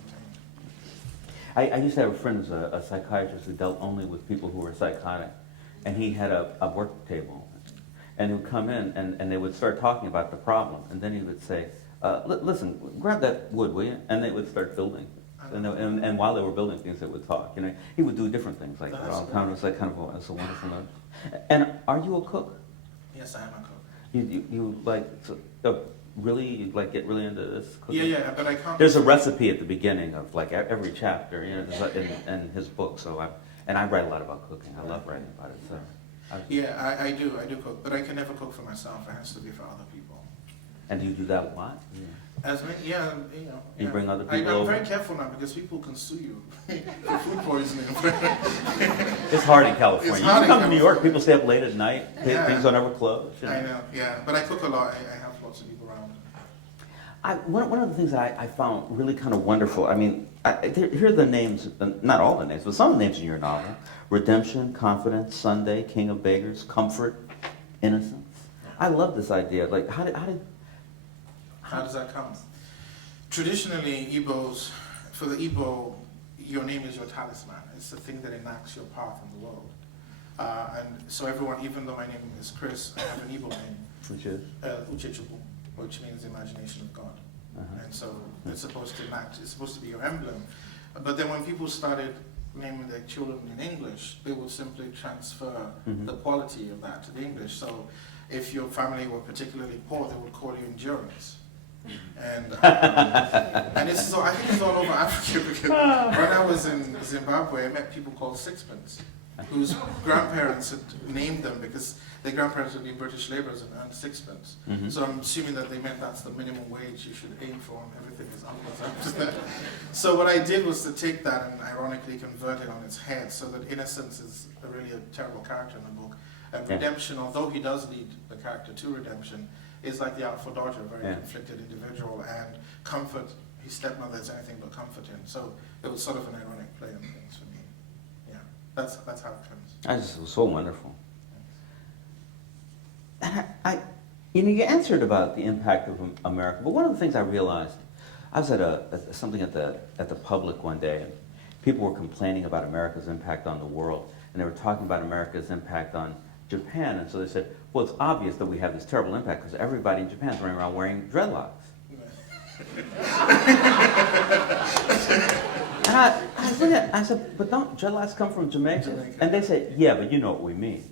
contained. I used to have a friend who's a psychiatrist who dealt only with people who were psychotic. And he had a work table. And he would come in and they would start talking about the problem. And then he would say, listen, grab that wood, will you? And they would start building. And while they were building things, they would talk. You know, he would do different things like that all the time. It was like kind of it's a wonderful note. And are you a cook? Yes, I am a cook. You like really like get really into this cooking? Yeah, but I can't. There's a recipe at the beginning of like every chapter, you know, in his book. So I write a lot about cooking. I love writing about it. So. Yeah, I do cook, but I can never cook for myself. It has to be for other people. And do you do that a lot? Yeah. As many, yeah, you know. You bring other people I'm very careful now because people can sue you for food poisoning. It's hard in California. It's You hard come in to New York, people stay up late at night, things don't ever close. You know? I know, yeah, but I cook a lot. I have lots of people around. One of the things that I found really kind of wonderful, I mean, here are the names, not all the names, but some of the names in your novel. Redemption, Confidence, Sunday, King of Beggars, Comfort, Innocence. I love this idea. Like, how does that come? Traditionally, Igbos, for the Igbo, your name is your talisman. It's the thing that enacts your path in the world. And so everyone, even though my name is Chris, I have an Igbo name. Which is? Uchechubu, which means imagination of God. And so it's supposed to enact, it's supposed to be your emblem. But then when people started naming their children in English, they would simply transfer the quality of that to the English. So if your family were particularly poor, they would call you Endurance. And this is all, I think it's all over Africa because when I was in Zimbabwe, I met people called Sixpence, whose grandparents had named them because their grandparents would be British labourers and earned sixpence. So I'm assuming that they meant that's the minimum wage you should aim for, and everything is upwards. So what I did was to take that and ironically convert it on its head, so that innocence is really a terrible character in the book. And redemption, although he does lead the character to redemption, is like the Alpha Dodger, a very conflicted individual, and comfort, his stepmother is anything but comforting. So it was sort of an ironic play on things for me. Yeah, that's how it comes. That was so wonderful. And you answered about the impact of America, but one of the things I realized, I was at something at the Public one day, and people were complaining about America's impact on the world, and they were talking about America's impact on Japan, and so they said, well, it's obvious that we have this terrible impact because everybody in Japan is running around wearing dreadlocks. And I said, but don't dreadlocks come from Jamaica? And they said, yeah, but you know what we mean.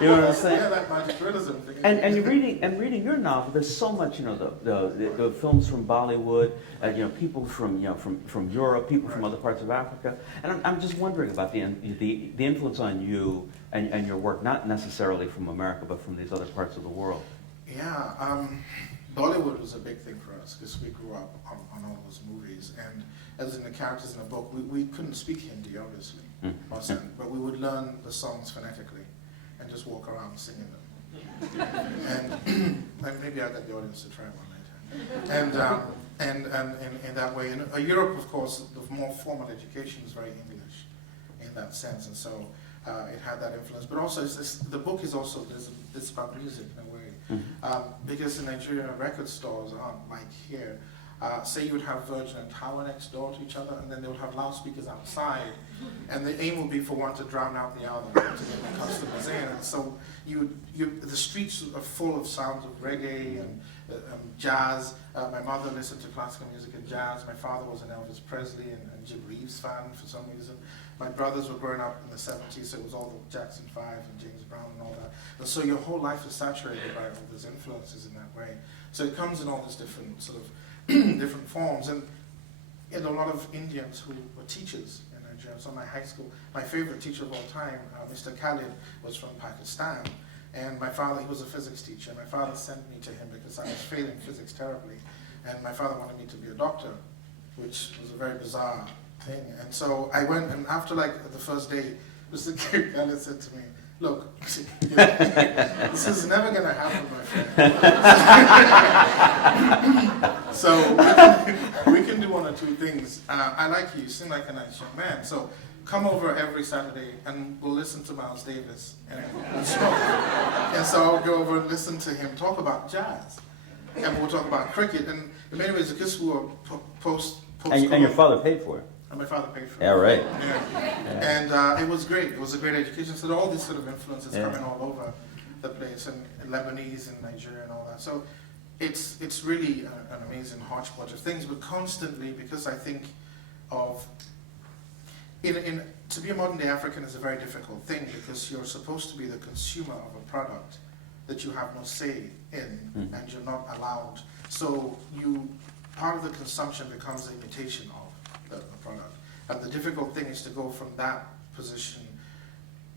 You know what I'm saying? Yeah, that magic realism thing. And you're reading your novel. There's so much, the films from Bollywood, people from Europe, people from other parts of Africa, and I'm just wondering about the influence on you and your work, not necessarily from America, but from these other parts of the world. Yeah, Bollywood was a big thing for us because we grew up on all those movies, and as in the characters in the book, we couldn't speak Hindi, obviously, but we would learn the songs phonetically and just walk around singing them. And maybe I'll get the audience to try one later. And in that way, and Europe, of course, the more formal education is very English in that sense, and so it had that influence. But also, the book is also it's about music in a way, because in Nigeria, record stores aren't like here. Say you would have Virgin and Tower next door to each other, and then they would have loudspeakers outside, and the aim would be for one to drown out the other to get the customers in. And so the streets are full of sounds of reggae and jazz. My mother listened to classical music and jazz. My father was an Elvis Presley and Jim Reeves fan for some reason. My brothers were growing up in the 70s, so it was all the Jackson 5 and James Brown and all that. And so your whole life is saturated by all these influences in that way. So it comes in all these different sort of different forms, and a lot of Indians who were teachers in Nigeria. So my high school, my favorite teacher of all time, Mr. Khalid, was from Pakistan, and my father, he was a physics teacher. My father sent me to him because I was failing physics terribly, and my father wanted me to be a doctor, which was a very bizarre thing. And so I went, and after like the first day, Mr. Khalid said to me, "Look, this is never going to happen, my friend." So we can do one or two things. I like you. You seem like a nice young man. So come over every Saturday and we'll listen to Miles Davis and we'll smoke. And so I'll go over and listen to him talk about jazz. And we'll talk about cricket. And in many ways, because we were post And your father paid for it. And my father paid for it. Yeah, right. Yeah. And it was great. It was a great education. So all these sort of influences coming all over the place, and Lebanese and Nigeria and all that. So it's really an amazing hodgepodge of things, but constantly, because I think of, to be a modern day African is a very difficult thing, because you're supposed to be the consumer of a product that you have no say in, and you're not allowed. So part of the consumption becomes the imitation of the product. And the difficult thing is to go from that position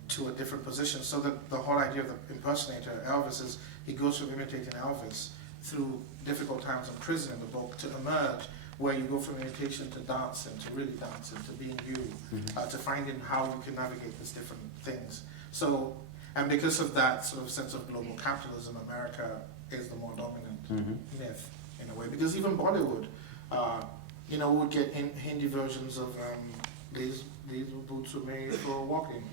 to a different position. So that the whole idea of the impersonator, Elvis, is he goes from imitating Elvis through difficult times in prison in the book to emerge, where you go from imitation to dancing, to really dancing, to being you, to finding how you can navigate these different things. So, and because of that sort of sense of global capitalism, America is the more dominant myth in a way. Because even Bollywood, would get Hindi versions of these boots were made for walking,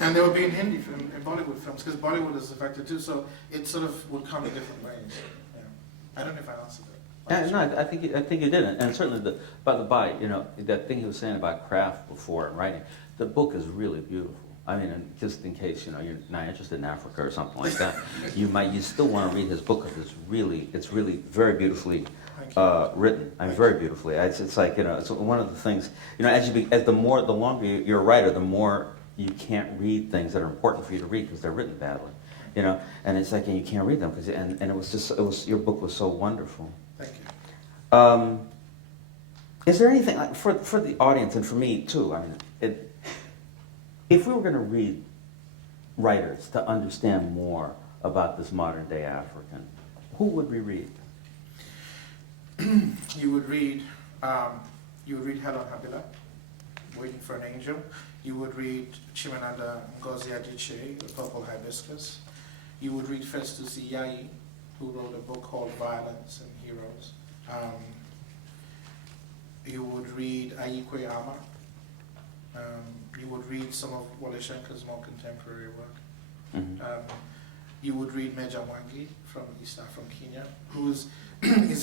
and they would be in Hindi in Bollywood films, because Bollywood is affected too. So it sort of would come in different ways. Yeah. I don't know if I answered it. No, I think you did, and certainly by the by, that thing he was saying about craft before and writing, the book is really beautiful. I mean, and just in case you're not interested in Africa or something like that, you still want to read his book, because it's really very beautifully written. I mean, very beautifully. It's like it's one of the things. The longer you're a writer, the more you can't read things that are important for you to read because they're written badly. And it's like, and you can't read them and it was your book was so wonderful. Thank you. Is there anything for the audience and for me too? I mean, if we were going to read writers to understand more about this modern day African, who would we read? You would read Helen Habila, Waiting for an Angel. You would read Chimamanda Ngozi Adichie, The Purple Hibiscus. You would read Festus Iyayi, who wrote a book called Violence and Heroes. You would read Ayikwe Ama. You would read some of Wole Soyinka's more contemporary work. You would read Meja Wangi from Kenya, who is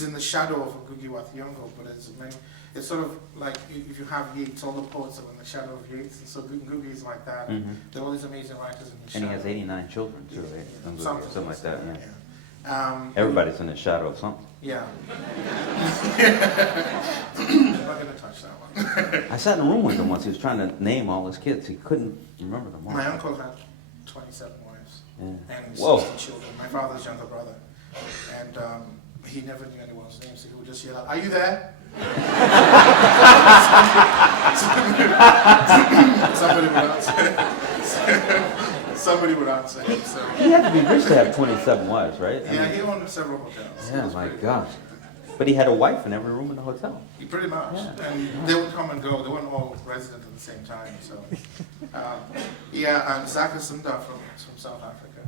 in the shadow of Ngugi wa Thiong'o, but it's sort of like if you have Yeats, all the poets are in the shadow of Yeats, and so Ngugi is like that. There are all these amazing writers in the shadow. And he has 89 children too, right? Something like that. Yeah. Everybody's in the shadow of something. Yeah. I'm not going to touch that one. I sat in a room with him once. He was trying to name all his kids. He couldn't remember them all. My uncle had 27 wives. and Whoa. 60 children. My father's younger brother. And he never knew anyone's name, so he would just yell out, "Are you there?" Somebody would answer. Somebody would answer him. So. He had to be rich to have 27 wives, right? Yeah, he owned several hotels. Yeah, my gosh. But he had a wife in every room in the hotel. He pretty much. Yeah. And they would come and go. They weren't all resident at the same time. So, yeah, and Zaka Sunda from South Africa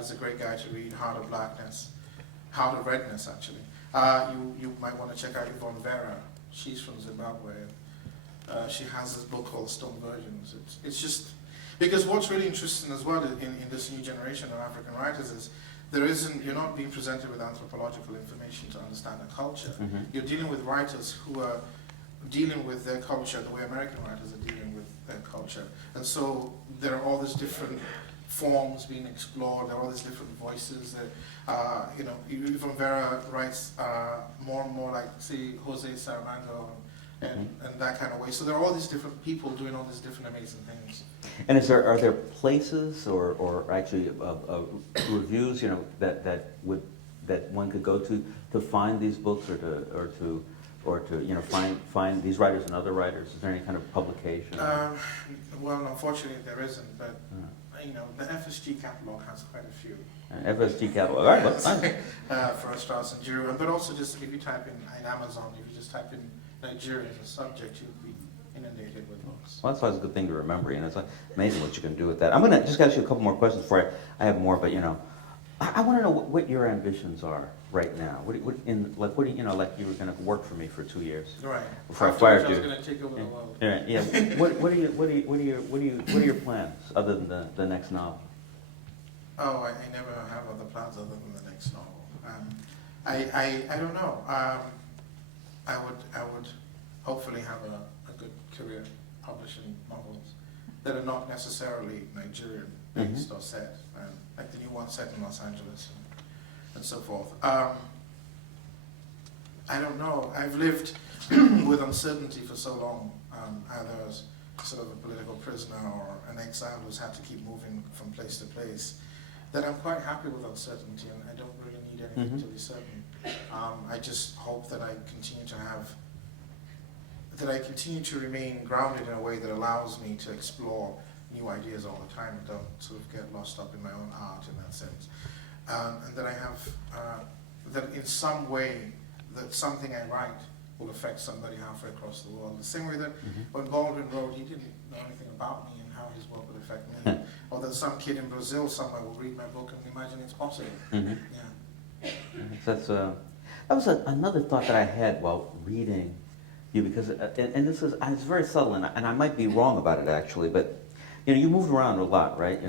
is a great guy to read. Heart of Blackness, Heart of Redness, actually. You might want to check out Yvonne Vera. She's from Zimbabwe. She has this book called Stone Virgins. It's just because what's really interesting as well in this new generation of African writers is you're not being presented with anthropological information to understand a culture. Mm-hmm. You're dealing with writers who are dealing with their culture the way American writers are dealing with their culture. And so there are all these different forms being explored, there are all these different voices that, Yvonne Vera writes more and more like, say, Jose Saramago and that kind of way. So there are all these different people doing all these different amazing things. And are there places or actually reviews, that one could go to find these books or to find these writers and other writers? Is there any kind of publication? Well, unfortunately there isn't, but the FSG catalog has quite a few. FSG catalog. All right, well, for Strauss and Giroux, but also just if you type in Amazon, if you just type in Nigeria as a subject, you'll be inundated with books. Well, that's always a good thing to remember. It's like amazing what you can do with that. I'm going to just ask you a couple more questions before I have more. But I want to know what your ambitions are right now. What do you were going to work for me for 2 years. Right. Before I fired you. I was going to take over the world. Yeah. What are your plans other than the next novel? Oh, I never have other plans other than the next novel. I don't know. I would hopefully have a good career publishing novels that are not necessarily Nigerian based or set, like the new one set in Los Angeles and so forth. I don't know. I've lived with uncertainty for so long, either as sort of a political prisoner or an exile who's had to keep moving from place to place, that I'm quite happy with uncertainty and I don't really need anything to be certain. I just hope that I continue to remain grounded in a way that allows me to explore new ideas all the time and don't sort of get lost up in my own art in that sense. And that I have, that in some way, that something I write will affect somebody halfway across the world. The same way that when Baldwin wrote, he didn't know anything about me and how his work would affect me. Or that some kid in Brazil somewhere will read my book and imagine it's possible. Yeah. That was another thought that I had while reading you, because and this is it's very subtle, and I might be wrong about it actually, but you moved around a lot, right?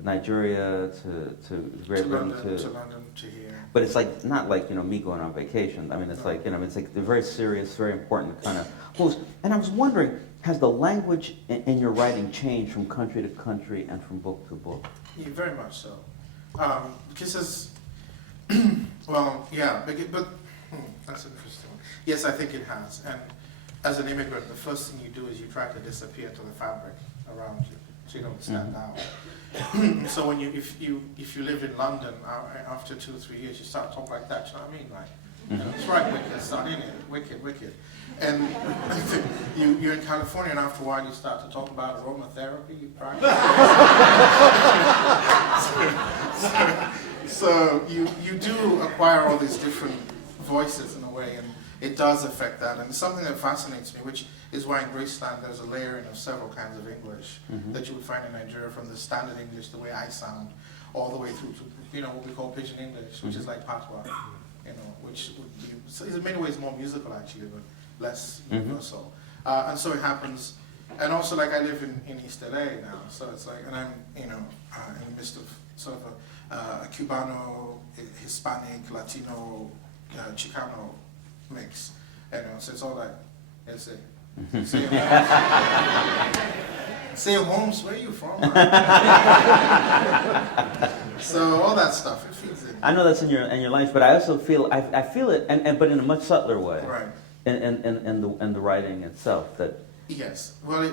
Nigeria to Great Britain to London to here. But it's like not like me going on vacation. I mean, it's like it's like the very serious, very important kind of moves. And I was wondering, has the language in your writing changed from country to country and from book to book? Yeah, very much so. Because as well, yeah, but that's interesting. Yes, I think it has. And as an immigrant, the first thing you do is you try to disappear to the fabric around you, so you don't stand out. So when if you live in London, after 2 or 3 years, you start to talk like that. You know what I mean? Like, it's right, wicked, son, isn't it? Wicked. And you're in California, and after a while, you start to talk about aromatherapy. You practice. So you do acquire all these different voices in a way, and it does affect that. And it's something that fascinates me, which is why in Graceland there's a layering of several kinds of English that you would find in Nigeria, from the standard English, the way I sound, all the way through to what we call Pidgin English, which is like Patois, which would be, so it's in many ways more musical actually, but less universal. And so it happens. And also, like, I live in East LA now, so it's like, and I'm in the midst of sort of a Cubano, Hispanic, Latino, Chicano mix, so it's all like, let's say Holmes, where are you from? So all that stuff, it feeds in. I know that's in your life, but I also feel I feel it, but in a much subtler way. Right. In the writing itself, that. Yes. Well,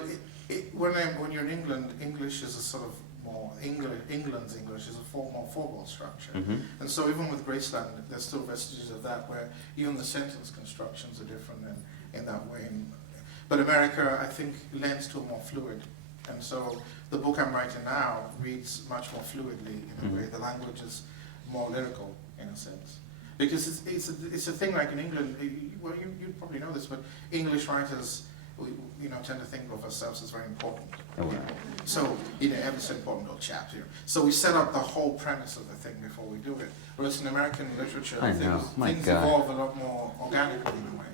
when you're in England, English is a sort of more England's English is a more formal structure. Mhm. And so even with Graceland, there's still vestiges of that where even the sentence constructions are different in that way. But America, I think, lends to a more fluid. And so the book I'm writing now reads much more fluidly in a way. The language is more lyrical in a sense. Because it's a thing like in England, well, you probably know this, but English writers, we tend to think of ourselves as very important. Oh, wow. So, ever so important little chap here. So we set up the whole premise of the thing before we do it. Whereas in American literature, things evolve a lot more organically in a way.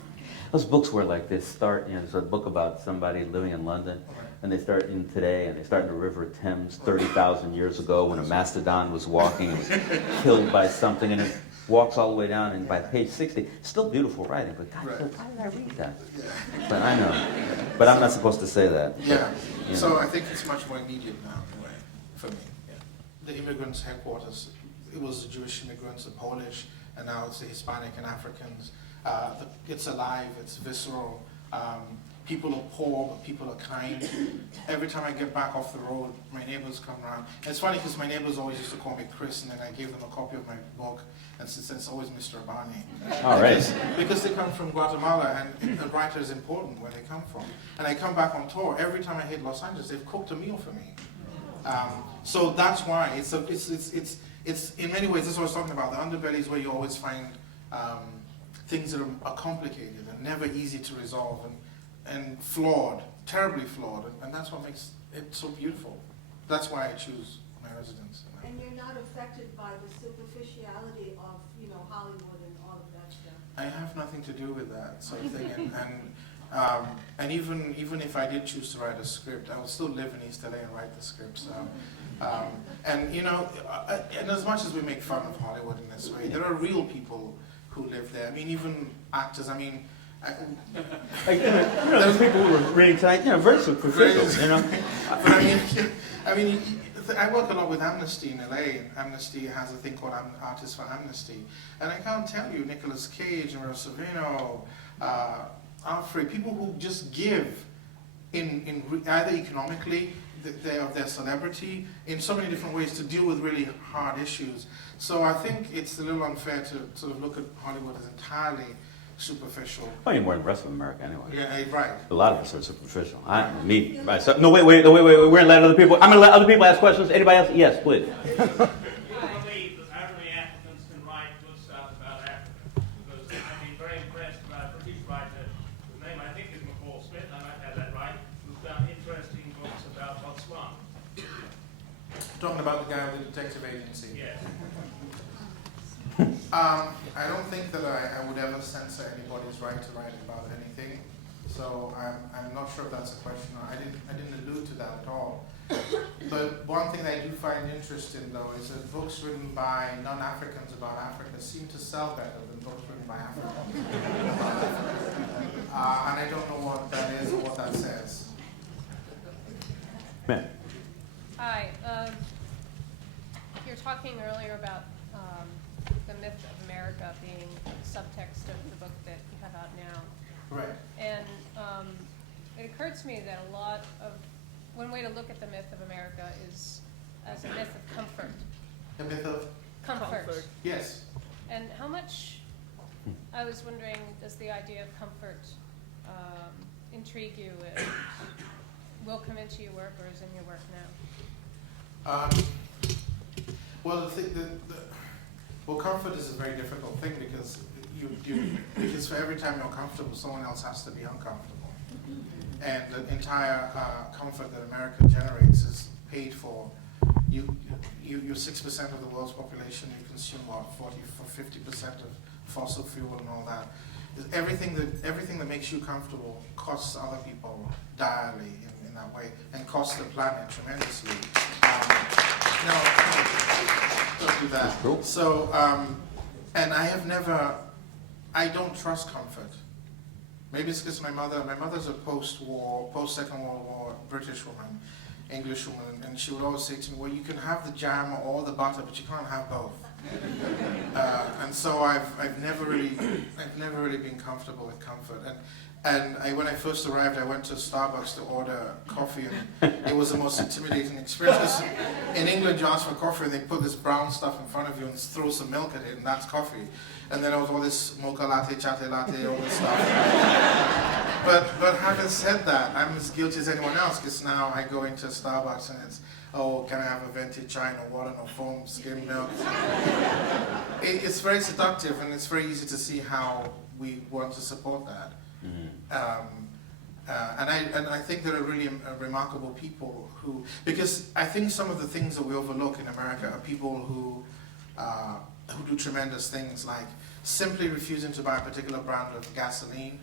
Those books were like, they start, there's a book about somebody living in London, and they start in today, and they start in the River Thames 30,000 years ago when a mastodon was walking and was killed by something, and it walks all the way down, and by page 60, still beautiful writing, but God, why did I read that? Yeah. But I know. But I'm not supposed to say that. Yeah. But, so I think it's much more immediate now, in a way, for me. Yeah. The immigrants' headquarters, it was the Jewish immigrants, the Polish, and now it's the Hispanic and Africans. It's alive, it's visceral. People are poor, but people are kind. Every time I get back off the road, my neighbors come around. And it's funny because my neighbors always used to call me Chris, and then I gave them a copy of my book, and since then it's always Mr. Abani. All right. Because they come from Guatemala, and a writer is important where they come from. And I come back on tour. Every time I hit Los Angeles, they've cooked a meal for me. So that's why it's in many ways. That's what I was talking about. The underbelly is where you always find things that are complicated and never easy to resolve and flawed, terribly flawed, and that's what makes it so beautiful. That's why I choose my residence. And you're not affected by the superficiality of, Hollywood and all of that stuff. I have nothing to do with that sort of thing, and even if I did choose to write a script, I would still live in East LA and write the scripts. And as much as we make fun of Hollywood in this way, there are real people who live there. I mean, even actors. I mean. Those people who were reading tonight, very superficial, But I mean, I work a lot with Amnesty in LA. Amnesty has a thing called Artists for Amnesty, and I can't tell you, Nicolas Cage, Maria Sorvino, Alfred, people who just give in either economically, of their celebrity, in so many different ways to deal with really hard issues. So I think it's a little unfair to sort of look at Hollywood as entirely superficial. Well, you're more than the rest of America anyway. Yeah, right. A lot of us are superficial. Myself. No, wait. We're going to let other people. I'm going to let other people ask questions. Anybody else? Yes, please. I believe that Abani Africans can write good stuff about Africa, because I've been very impressed by a British writer whose name I think is McCall Smith, I might have that right, who's done interesting books about Botswana. Talking about the guy with the detective agency. Yes. I don't think that I would ever censor anybody's right to write about anything. So I'm not sure if that's a question. I didn't allude to that at all. But one thing that I do find interesting, though, is that books written by non-Africans about Africa seem to sell better than books written by Africans. And I don't know what that is or what that says. Man. Hi. You were talking earlier about the myth of America being the subtext of the book that you have out now. Right. And it occurred to me that one way to look at the myth of America is as a myth of comfort. The myth of? Comfort. Yes. And how much, I was wondering, does the idea of comfort intrigue you and will come into your work or is in your work now? Well, comfort is a very difficult thing because because for every time you're comfortable, someone else has to be uncomfortable. And the entire comfort that America generates is paid for. You're 6% of the world's population. You consume what 50% of fossil fuel and all that. Everything that makes you comfortable costs other people direly in that way, and costs the planet tremendously. No, don't do that. Cool. So, and I don't trust comfort. Maybe it's because my mother's a post-Second World War British woman, English woman, and she would always say to me, well, you can have the jam or the butter, but you can't have both. And so I've never really been comfortable with comfort. And when I first arrived, I went to Starbucks to order coffee, and it was the most intimidating experience. 'Cause in England, you ask for coffee, and they put this brown stuff in front of you and throw some milk at it, and that's coffee. And then there was all this mocha latte, latte, all this stuff. But having said that, I'm as guilty as anyone else, because now I go into Starbucks and it's, oh, can I have a venti chai, no water, no foam, skim milk? It's very seductive, and it's very easy to see how we want to support that. And I think there are really remarkable people who, because I think some of the things that we overlook in America are people who do tremendous things, like simply refusing to buy a particular brand of gasoline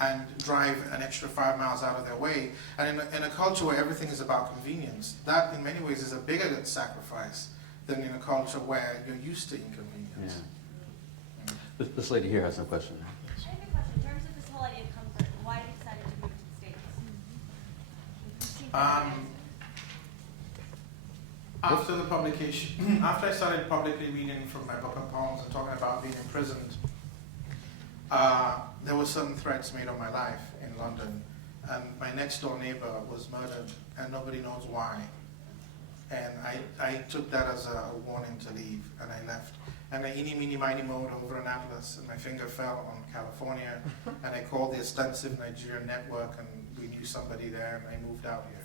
and drive an extra 5 miles out of their way. And in a culture where everything is about convenience, that in many ways is a bigger sacrifice than in a culture where you're used to inconvenience. Yeah. This lady here has a question. I have a question. In terms of this whole idea of comfort, why have you decided to move to the States? After the publication, after I started publicly reading from my book of poems and talking about being imprisoned, there were certain threats made on my life in London, and my next door neighbor was murdered, and nobody knows why. And I took that as a warning to leave, and I left. And I eeny-meeny-miny mowed over an atlas, and my finger fell on California, and I called the extensive Nigerian network, and we knew somebody there, and I moved out here.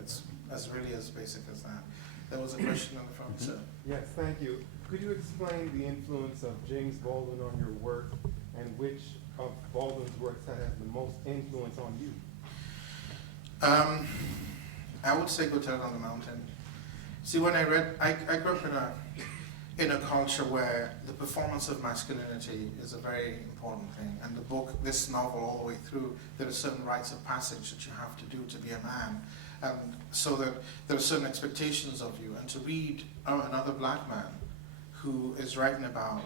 It's as really as basic as that. There was a question on the front, sir. Yes, thank you. Could you explain the influence of James Baldwin on your work, and which of Baldwin's works that has the most influence on you? I would say Go Tell It on the Mountain. See, when I read, I grew up in a culture where the performance of masculinity is a very important thing. And the book, this novel all the way through, there are certain rites of passage that you have to do to be a man. And so that there are certain expectations of you. And to read another black man who is writing about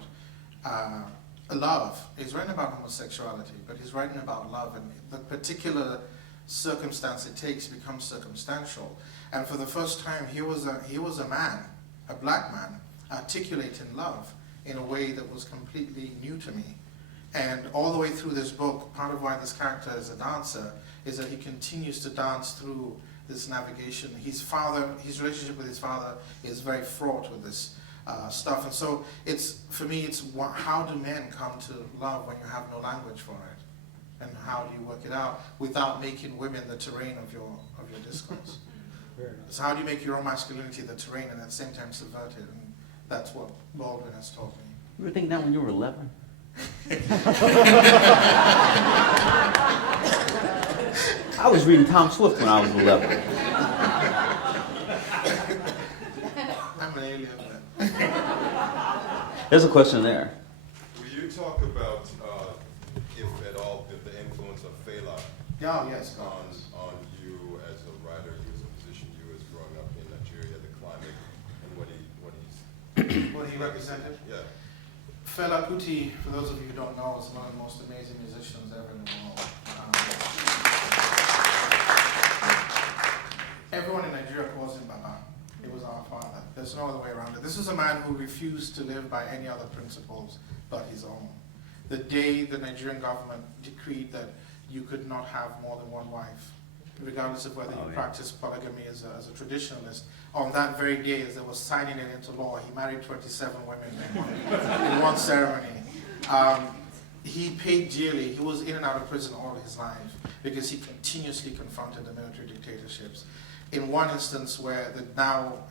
love, he's writing about homosexuality, but he's writing about love, and the particular circumstance it takes becomes circumstantial. And for the first time, here was a man, a black man, articulating love in a way that was completely new to me. And all the way through this book, part of why this character is a dancer is that he continues to dance through this navigation. His relationship with his father is very fraught with this stuff. And so for me, it's how do men come to love when you have no language for it? And how do you work it out without making women the terrain of your discourse? So how do you make your own masculinity the terrain and at the same time subvert it? And that's what Baldwin has taught me. You were thinking that when you were 11? I was reading Tom Swift when I was 11. I'm an alien then. There's a question there. Will you talk about, if at all, the influence of Fela Yes. on you as a writer, you as a musician, you as growing up in Nigeria, the climate, and what What he represented? yeah. Fela Kuti, for those of you who don't know, is one of the most amazing musicians ever in the world. Everyone in Nigeria calls him Baba. He was our father. There's no other way around it. This is a man who refused to live by any other principles but his own. The day the Nigerian government decreed that you could not have more than one wife, regardless of whether you practice polygamy as a traditionalist, on that very day, as they were signing it into law, he married 27 women in one ceremony. He paid dearly. He was in and out of prison all his life because he continuously confronted the military dictatorships. In one instance where the now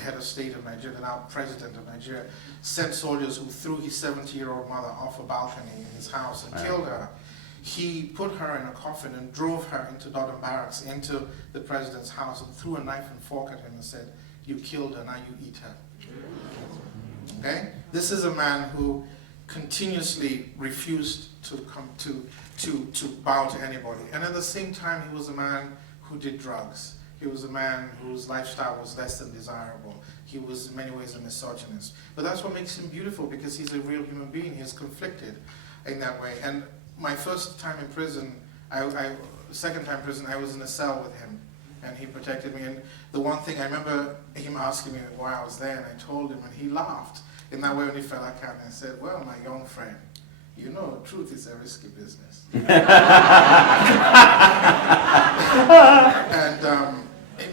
head of state of Nigeria, the now president of Nigeria, sent soldiers who threw his 70-year-old mother off a balcony in his house and killed her. He put her in a coffin and drove her into Dodon Barracks, into the president's house, and threw a knife and fork at him and said, "You killed her, now you eat her." Okay? This is a man who continuously refused to come to bow to anybody. And at the same time, he was a man who did drugs. He was a man whose lifestyle was less than desirable. He was in many ways a misogynist. But that's what makes him beautiful, because he's a real human being. He's conflicted in that way. And my first time in prison, second time in prison, I was in a cell with him. and he protected me. And the one thing I remember him asking me why I was there, and I told him, and he laughed in that way when he felt like that, and I said, "Well, my young friend, you know, truth is a risky business." And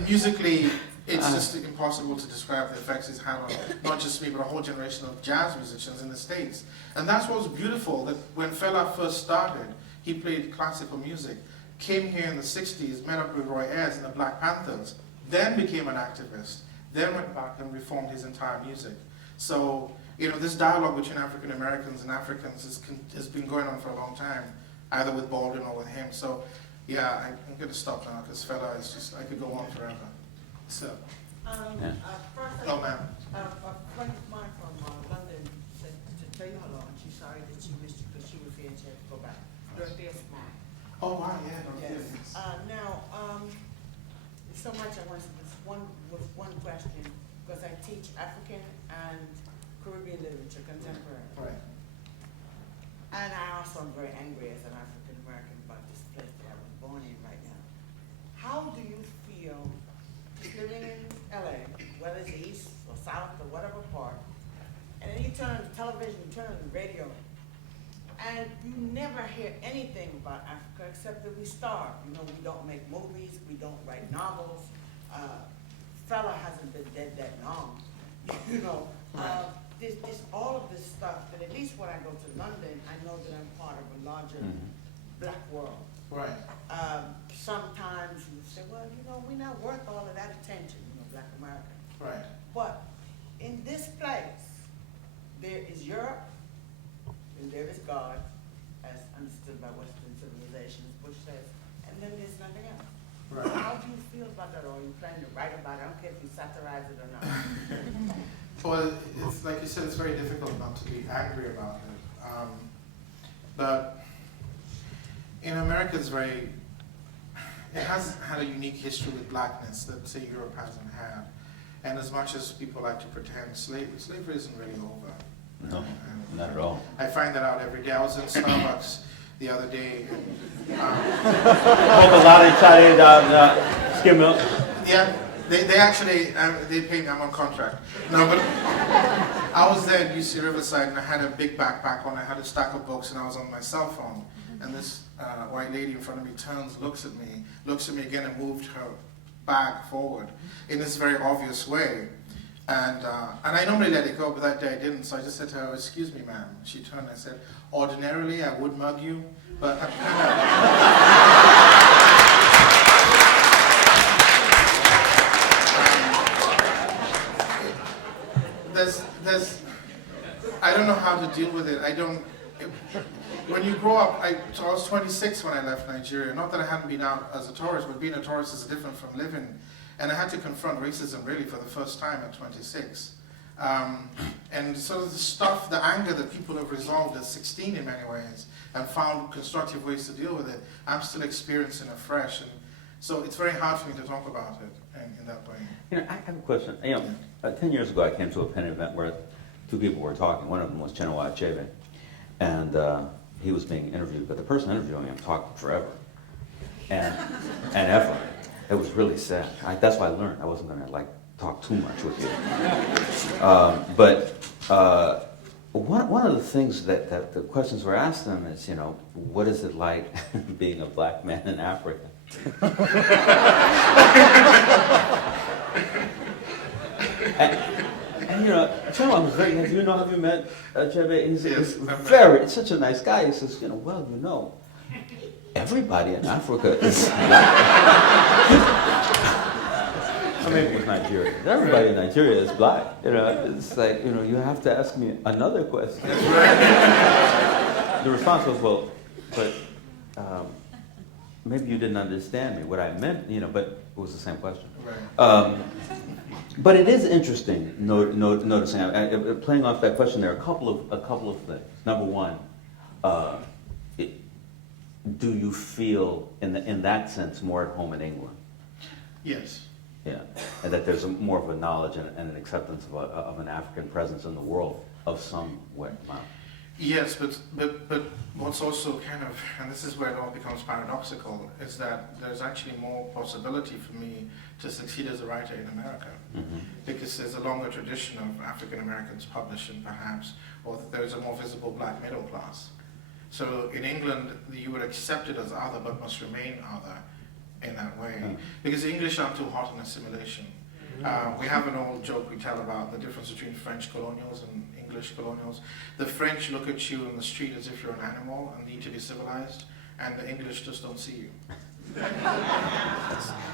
musically, it's just impossible to describe the effects it's had on not just me, but a whole generation of jazz musicians in the States. And that's what was beautiful, that when Fela first started, he played classical music, came here in the 60s, met up with Roy Ayers and the Black Panthers, then became an activist, then went back and reformed his entire music. So, you know, this dialogue between African Americans and Africans has been going on for a long time, either with Baldwin or with him. So, yeah, I'm going to stop now, because Fela is just, I could go on forever. So, First, oh, ma'am. a friend of mine from London said to tell you hello, and she's sorry that she missed you because she was here and she had to go back. Dorothea Smart. Oh, wow, yeah, no, Yes. yes. Now, so much I want to this one question, because I teach African and Caribbean literature, contemporary. Right. And I also am very angry as an African American about this place that I was born in right now. How do you feel living in LA, whether it's east or south or whatever part, and then you turn on the television, you turn on the radio, and you never hear anything about Africa except that we starve. You know, we don't make movies, we don't write novels. Fella hasn't been dead that long. You know, this all of this stuff, that at least when I go to London, I know that I'm part of a larger black world. Right. Sometimes you say, well, you know, we're not worth all of that attention, you know, black America. Right. But in this place, there is Europe, and there is God, as understood by Western civilizations, Bush says, and then there's nothing else. Right. How do you feel about that, or are you planning to write about it? I don't care if you satirize it or not. Well, it's like you said, it's very difficult not to be angry about it. But in America, it has had a unique history with blackness that, say, Europe hasn't had. And as much as people like to pretend, slavery isn't really over. No, not at all. I find that out every day. I was in Starbucks the other day. And, Skim milk. yeah, they actually, they pay me, I'm on contract. No, but I was there at UC Riverside, and I had a big backpack on, I had a stack of books, and I was on my cell phone. And this white lady in front of me turns, looks at me again, and moved her bag forward in this very obvious way. And I normally let it go, but that day I didn't, so I just said to her, "Excuse me, ma'am." She turned and I said, "Ordinarily, I would mug you, but I'm I don't know how to deal with it. When you grow up, I was 26 when I left Nigeria. Not that I hadn't been out as a tourist, but being a tourist is different from living. And I had to confront racism really for the first time at 26. And so the stuff, the anger that people have resolved at 16 in many ways and found constructive ways to deal with it, I'm still experiencing afresh. And so it's very hard for me to talk about it in that way. You know, I have a question. 10 years ago I came to a pen event where two people were talking. One of them was Chinua Achebe, and he was being interviewed, but the person interviewing him talked forever and ever. It was really sad. That's why I learned I wasn't going to talk too much with you. But one of the things that the questions were asked them is, what is it like being a black man in Africa? and Chinua was very nice. Have you met Achebe? He's such a nice guy. He says, everybody in Africa is maybe it was Nigeria. Everybody in Nigeria is black. It's like, you have to ask me another question. The response was, well, but maybe you didn't understand me. What I meant, but it was the same question. Right. But it is interesting noticing, playing off that question, there are a couple of things. Number one, do you feel, in that sense, more at home in England? Yes. Yeah, and that there's more of a knowledge and an acceptance of an African presence in the world of some way. Wow. Yes, but what's also kind of, and this is where it all becomes paradoxical, is that there's actually more possibility for me to succeed as a writer in America, because there's a longer tradition of African Americans publishing, perhaps, or that there's a more visible black middle class. So in England, you would accept it as other, but must remain other in that way, because the English are too hot on assimilation. We have an old joke we tell about the difference between French colonials and English colonials. The French look at you in the street as if you're an animal and need to be civilized, and the English just don't see you.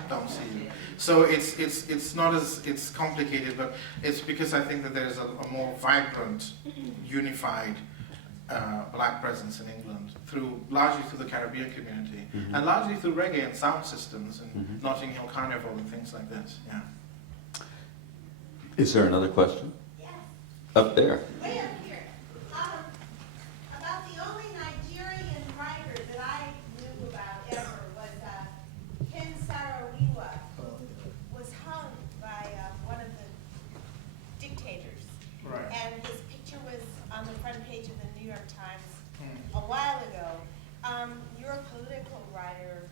Don't see you. So it's not as, it's complicated, but it's because I think that there's a more vibrant, unified black presence in England, largely through the Caribbean community, and largely through reggae and sound systems and Notting Hill Carnival and things like this. Yeah. Is there another question? Yes, Up there. way up here. About the only Nigerian writer that I knew about ever was Ken Saro-Wiwa, who was hung by one of the dictators. Right. And his picture was on the front page of the New York Times a while ago. You're a political writer.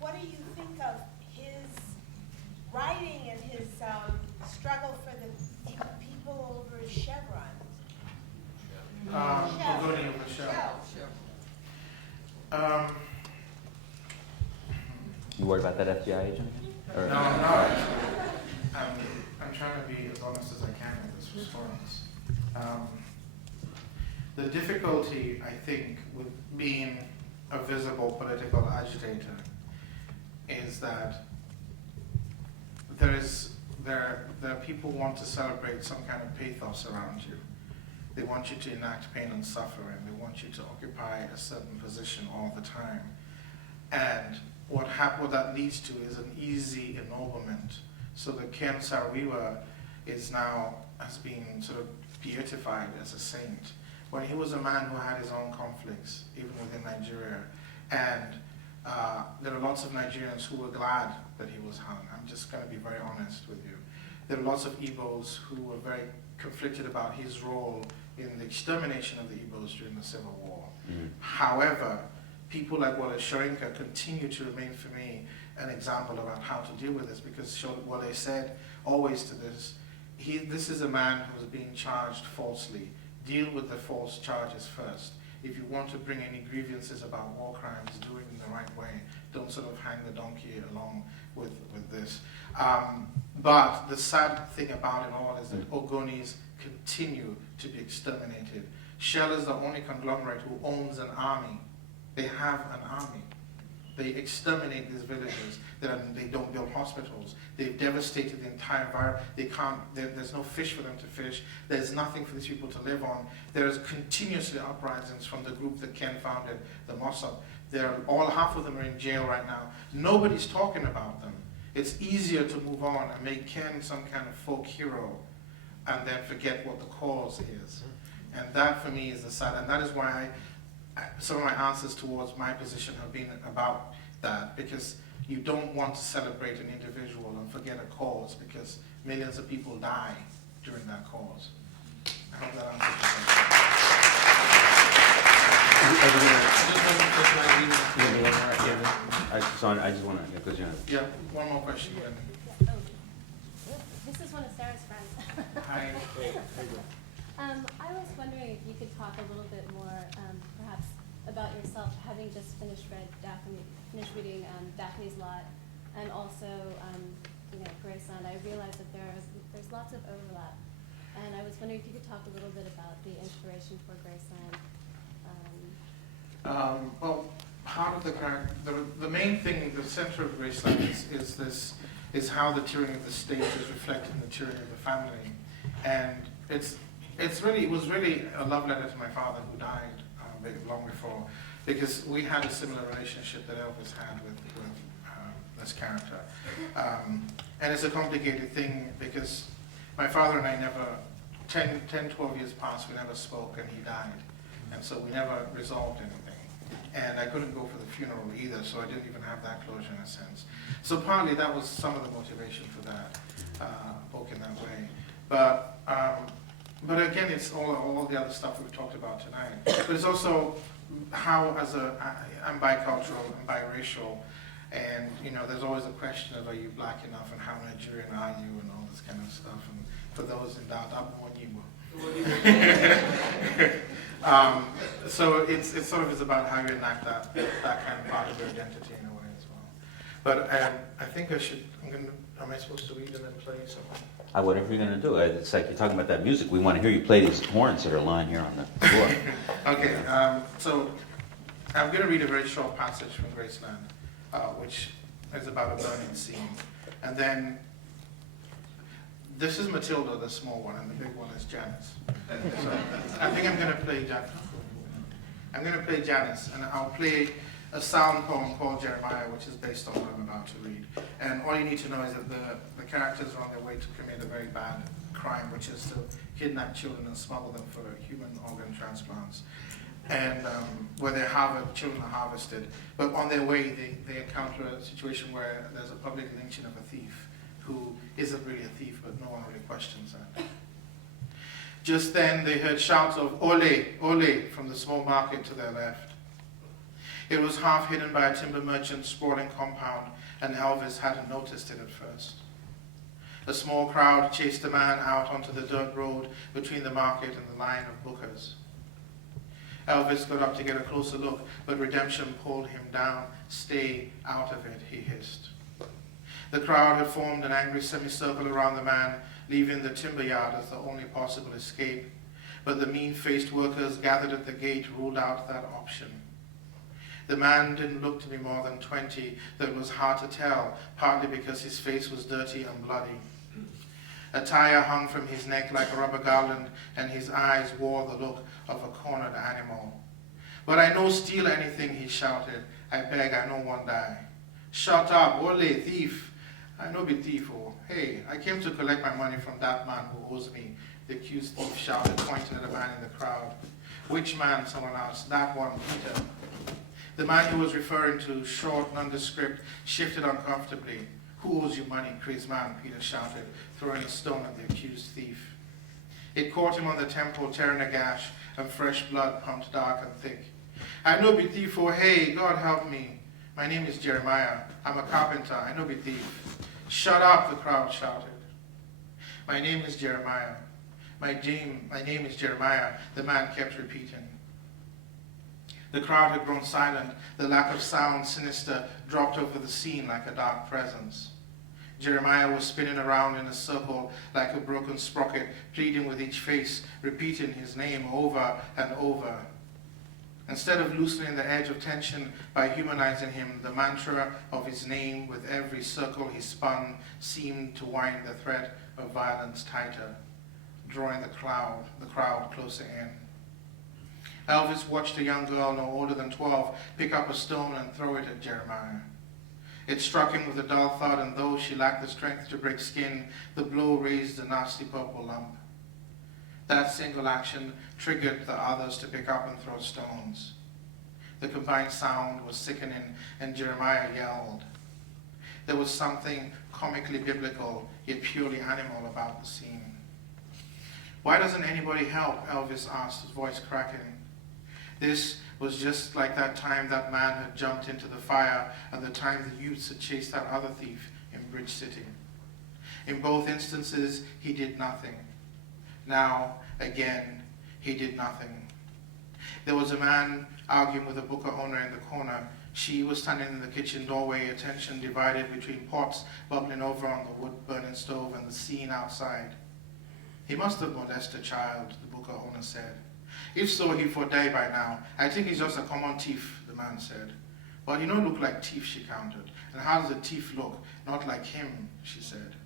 What do you think of his writing and his struggle for the people over Chevron? Voting over Shell. You worried about that FBI agent again? No, I'm not. I'm trying to be as honest as I can in this response. The difficulty, I think, with being a visible political agitator is that there are people who want to celebrate some kind of pathos around you. They want you to enact pain and suffering. They want you to occupy a certain position all the time. And what that leads to is an easy ennoblement. So that Ken Saro-Wiwa has been sort of beatified as a saint, when he was a man who had his own conflicts, even within Nigeria. And there are lots of Nigerians who were glad that he was hung. I'm just going to be very honest with you. There are lots of Igbos who were very conflicted about his role in the extermination of the Igbos during the Civil War. However, people like Wole Soyinka continue to remain for me an example about how to deal with this, because Wole said always to this is a man who is being charged falsely. Deal with the false charges first. If you want to bring any grievances about war crimes, do it in the right way. Don't sort of hang the donkey along with this. But the sad thing about it all is that Ogonis continue to be exterminated. Shell is the only conglomerate who owns an army. They have an army. They exterminate these villages. They don't build hospitals. They've devastated the entire environment. There's no fish for them to fish. There's nothing for these people to live on. There's continuously uprisings from the group that Ken founded, the Mossad. Half of them are in jail right now. Nobody's talking about them. It's easier to move on and make Ken some kind of folk hero and then forget what the cause is. And that for me is the sad, and that is why some of my answers towards my position have been about that, because you don't want to celebrate an individual and forget a cause, because millions of people die during that cause. I hope that answers I just want to, because Yeah, one more question. This is one of Sarah's friends. Hi. I was wondering if you could talk a little bit more, perhaps, about yourself, having just finished reading Daphne's Lot, and also, Graceland. I realized that there's lots of overlap, and I was wondering if you could talk a little bit about the inspiration for Graceland. Well, part of the main thing, the center of Graceland is how the tyranny of the state is reflected in the tyranny of the family, and it was really a love letter to my father, who died long before, because we had a similar relationship that Elvis had with this character. And it's a complicated thing, because my father and I never, 12 years passed, we never spoke, and he died. And so we never resolved anything. And I couldn't go for the funeral either, so I didn't even have that closure in a sense. So partly that was some of the motivation for that book in that way. But But again, it's all the other stuff we've talked about tonight. But it's also how, I'm bicultural, I'm biracial, and there's always a question of, are you black enough, and how Nigerian are you, and all this kind of stuff. And for those in doubt, I'm Wanyimo. So it's sort of about how you enact that kind of part of your identity in a way as well. But I think am I supposed to read and then play something? Whatever you're going to do. It's like you're talking about that music. We want to hear you play these horns that are lying here on the floor. Okay, so I'm going to read a very short passage from Graceland, which is about a burning scene. And then, this is Matilda, the small one, and the big one is Janice. So I think I'm going to play Janice. I'm going to play Janice, and I'll play a sound poem called Jeremiah, which is based on what I'm about to read. And all you need to know is that the characters are on their way to commit a very bad crime, which is to kidnap children and smuggle them for human organ transplants. And where children are harvested. But on their way, they encounter a situation where there's a public lynching of a thief who isn't really a thief, but no one really questions that. Just then, they heard shouts of "Ole, ole" from the small market to their left. It was half hidden by a timber merchant's sprawling compound, and Elvis hadn't noticed it at first. A small crowd chased a man out onto the dirt road between the market and the line of bookers. Elvis got up to get a closer look, but redemption pulled him down. "Stay out of it," he hissed. The crowd had formed an angry semicircle around the man, leaving the timber yard as the only possible escape. But the mean-faced workers gathered at the gate ruled out that option. The man didn't look to be more than 20, though it was hard to tell, partly because his face was dirty and bloody. A tire hung from his neck like a rubber garland, and his eyes wore the look of a cornered animal. "But I no steal anything," he shouted. "I beg, I no one die." "Shut up, ole, thief." "I no be thief, oh. Hey, I came to collect my money from that man who owes me," the accused thief shouted, pointing at a man in the crowd. "Which man?" someone asked. "That one, Peter." The man he was referring to, short, nondescript, shifted uncomfortably. "Who owes you money, crazed man?" Peter shouted, throwing a stone at the accused thief. It caught him on the temple, tearing a gash, and fresh blood pumped dark and thick. "I no be thief, oh, hey, God help me. My name is Jeremiah. I'm a carpenter. I no be thief." "Shut up," the crowd shouted. "My name is Jeremiah. My name is Jeremiah," the man kept repeating. The crowd had grown silent. The lack of sound, sinister, dropped over the scene like a dark presence. Jeremiah was spinning around in a circle like a broken sprocket, pleading with each face, repeating his name over and over. Instead of loosening the edge of tension by humanizing him, the mantra of his name with every circle he spun seemed to wind the thread of violence tighter, drawing the crowd closer in. Elvis watched a young girl no older than 12 pick up a stone and throw it at Jeremiah. It struck him with a dull thud, and though she lacked the strength to break skin, the blow raised a nasty purple lump. That single action triggered the others to pick up and throw stones. The combined sound was sickening, and Jeremiah yelled. There was something comically biblical, yet purely animal about the scene. "Why doesn't anybody help?" Elvis asked, his voice cracking. This was just like that time that man had jumped into the fire and the time the youths had chased that other thief in Bridge City. In both instances, he did nothing. Now, again, he did nothing. There was a man arguing with a booker owner in the corner. She was standing in the kitchen doorway, attention divided between pots bubbling over on the wood-burning stove and the scene outside. "He must have molested a child," the booker owner said. "If so, he for die by now. I think he's just a common thief," the man said. "But he don't look like thief," she countered. "And how does a thief look? Not like him," she said.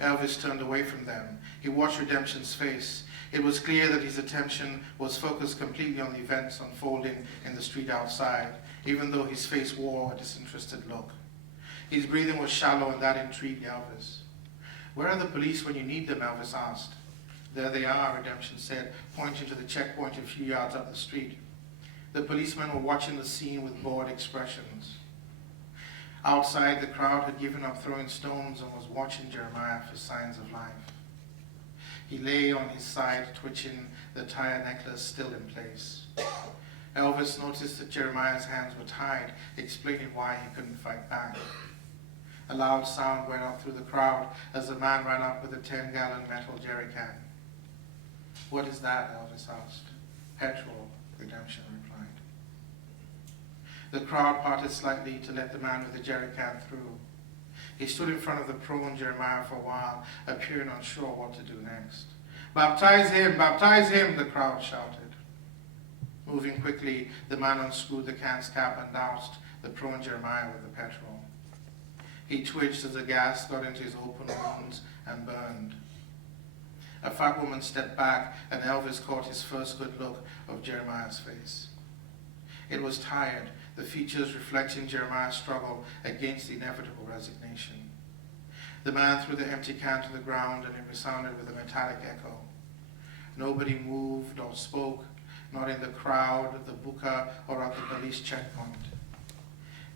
Elvis turned away from them. He watched Redemption's face. It was clear that his attention was focused completely on the events unfolding in the street outside, even though his face wore a disinterested look. His breathing was shallow, and that intrigued Elvis. "Where are the police when you need them?" Elvis asked. "There they are," Redemption said, pointing to the checkpoint a few yards up the street. The policemen were watching the scene with bored expressions. Outside, the crowd had given up throwing stones and was watching Jeremiah for signs of life. He lay on his side, twitching, the tire necklace still in place. Elvis noticed that Jeremiah's hands were tied, explaining why he couldn't fight back. A loud sound went up through the crowd as the man ran up with a 10-gallon metal jerry can. "What is that?" Elvis asked. "Petrol," Redemption replied. The crowd parted slightly to let the man with the jerry can through. He stood in front of the prone Jeremiah for a while, appearing unsure what to do next. Baptize him! Baptize him!" the crowd shouted. Moving quickly, the man unscrewed the can's cap and doused the prone Jeremiah with the petrol. He twitched as the gas got into his open wounds and burned. A fat woman stepped back, and Elvis caught his first good look of Jeremiah's face. It was tired, the features reflecting Jeremiah's struggle against the inevitable resignation. The man threw the empty can to the ground, and it resounded with a metallic echo. Nobody moved or spoke, not in the crowd, the buka, or at the police checkpoint.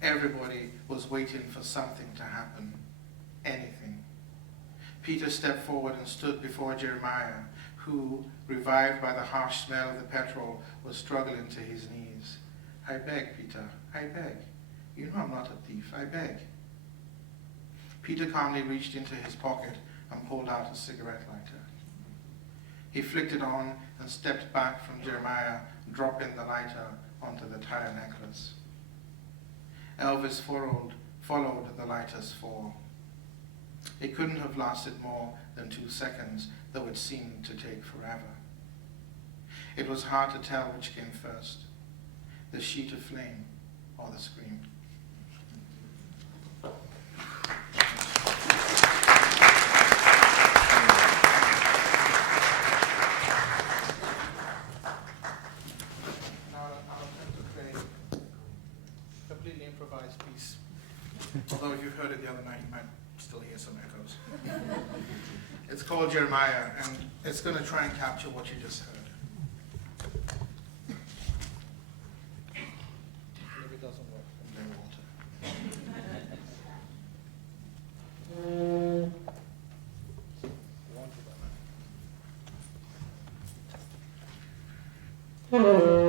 Everybody was waiting for something to happen. Anything. Peter stepped forward and stood before Jeremiah, who, revived by the harsh smell of the petrol, was struggling to his knees. "I beg, Peter, I beg. You know I'm not a thief, I beg." Peter calmly reached into his pocket and pulled out a cigarette lighter. He flicked it on and stepped back from Jeremiah, dropping the lighter onto the tire necklace. Elvis followed the lighter's fall. It couldn't have lasted more than 2 seconds, though it seemed to take forever. It was hard to tell which came first, the sheet of flame or the scream. Now I'll attempt to play a completely improvised piece. Although if you've heard it the other night, you might still hear some echoes. It's called Jeremiah, and it's going to try and capture what you just heard. If it doesn't work, then blame Walter. Walter,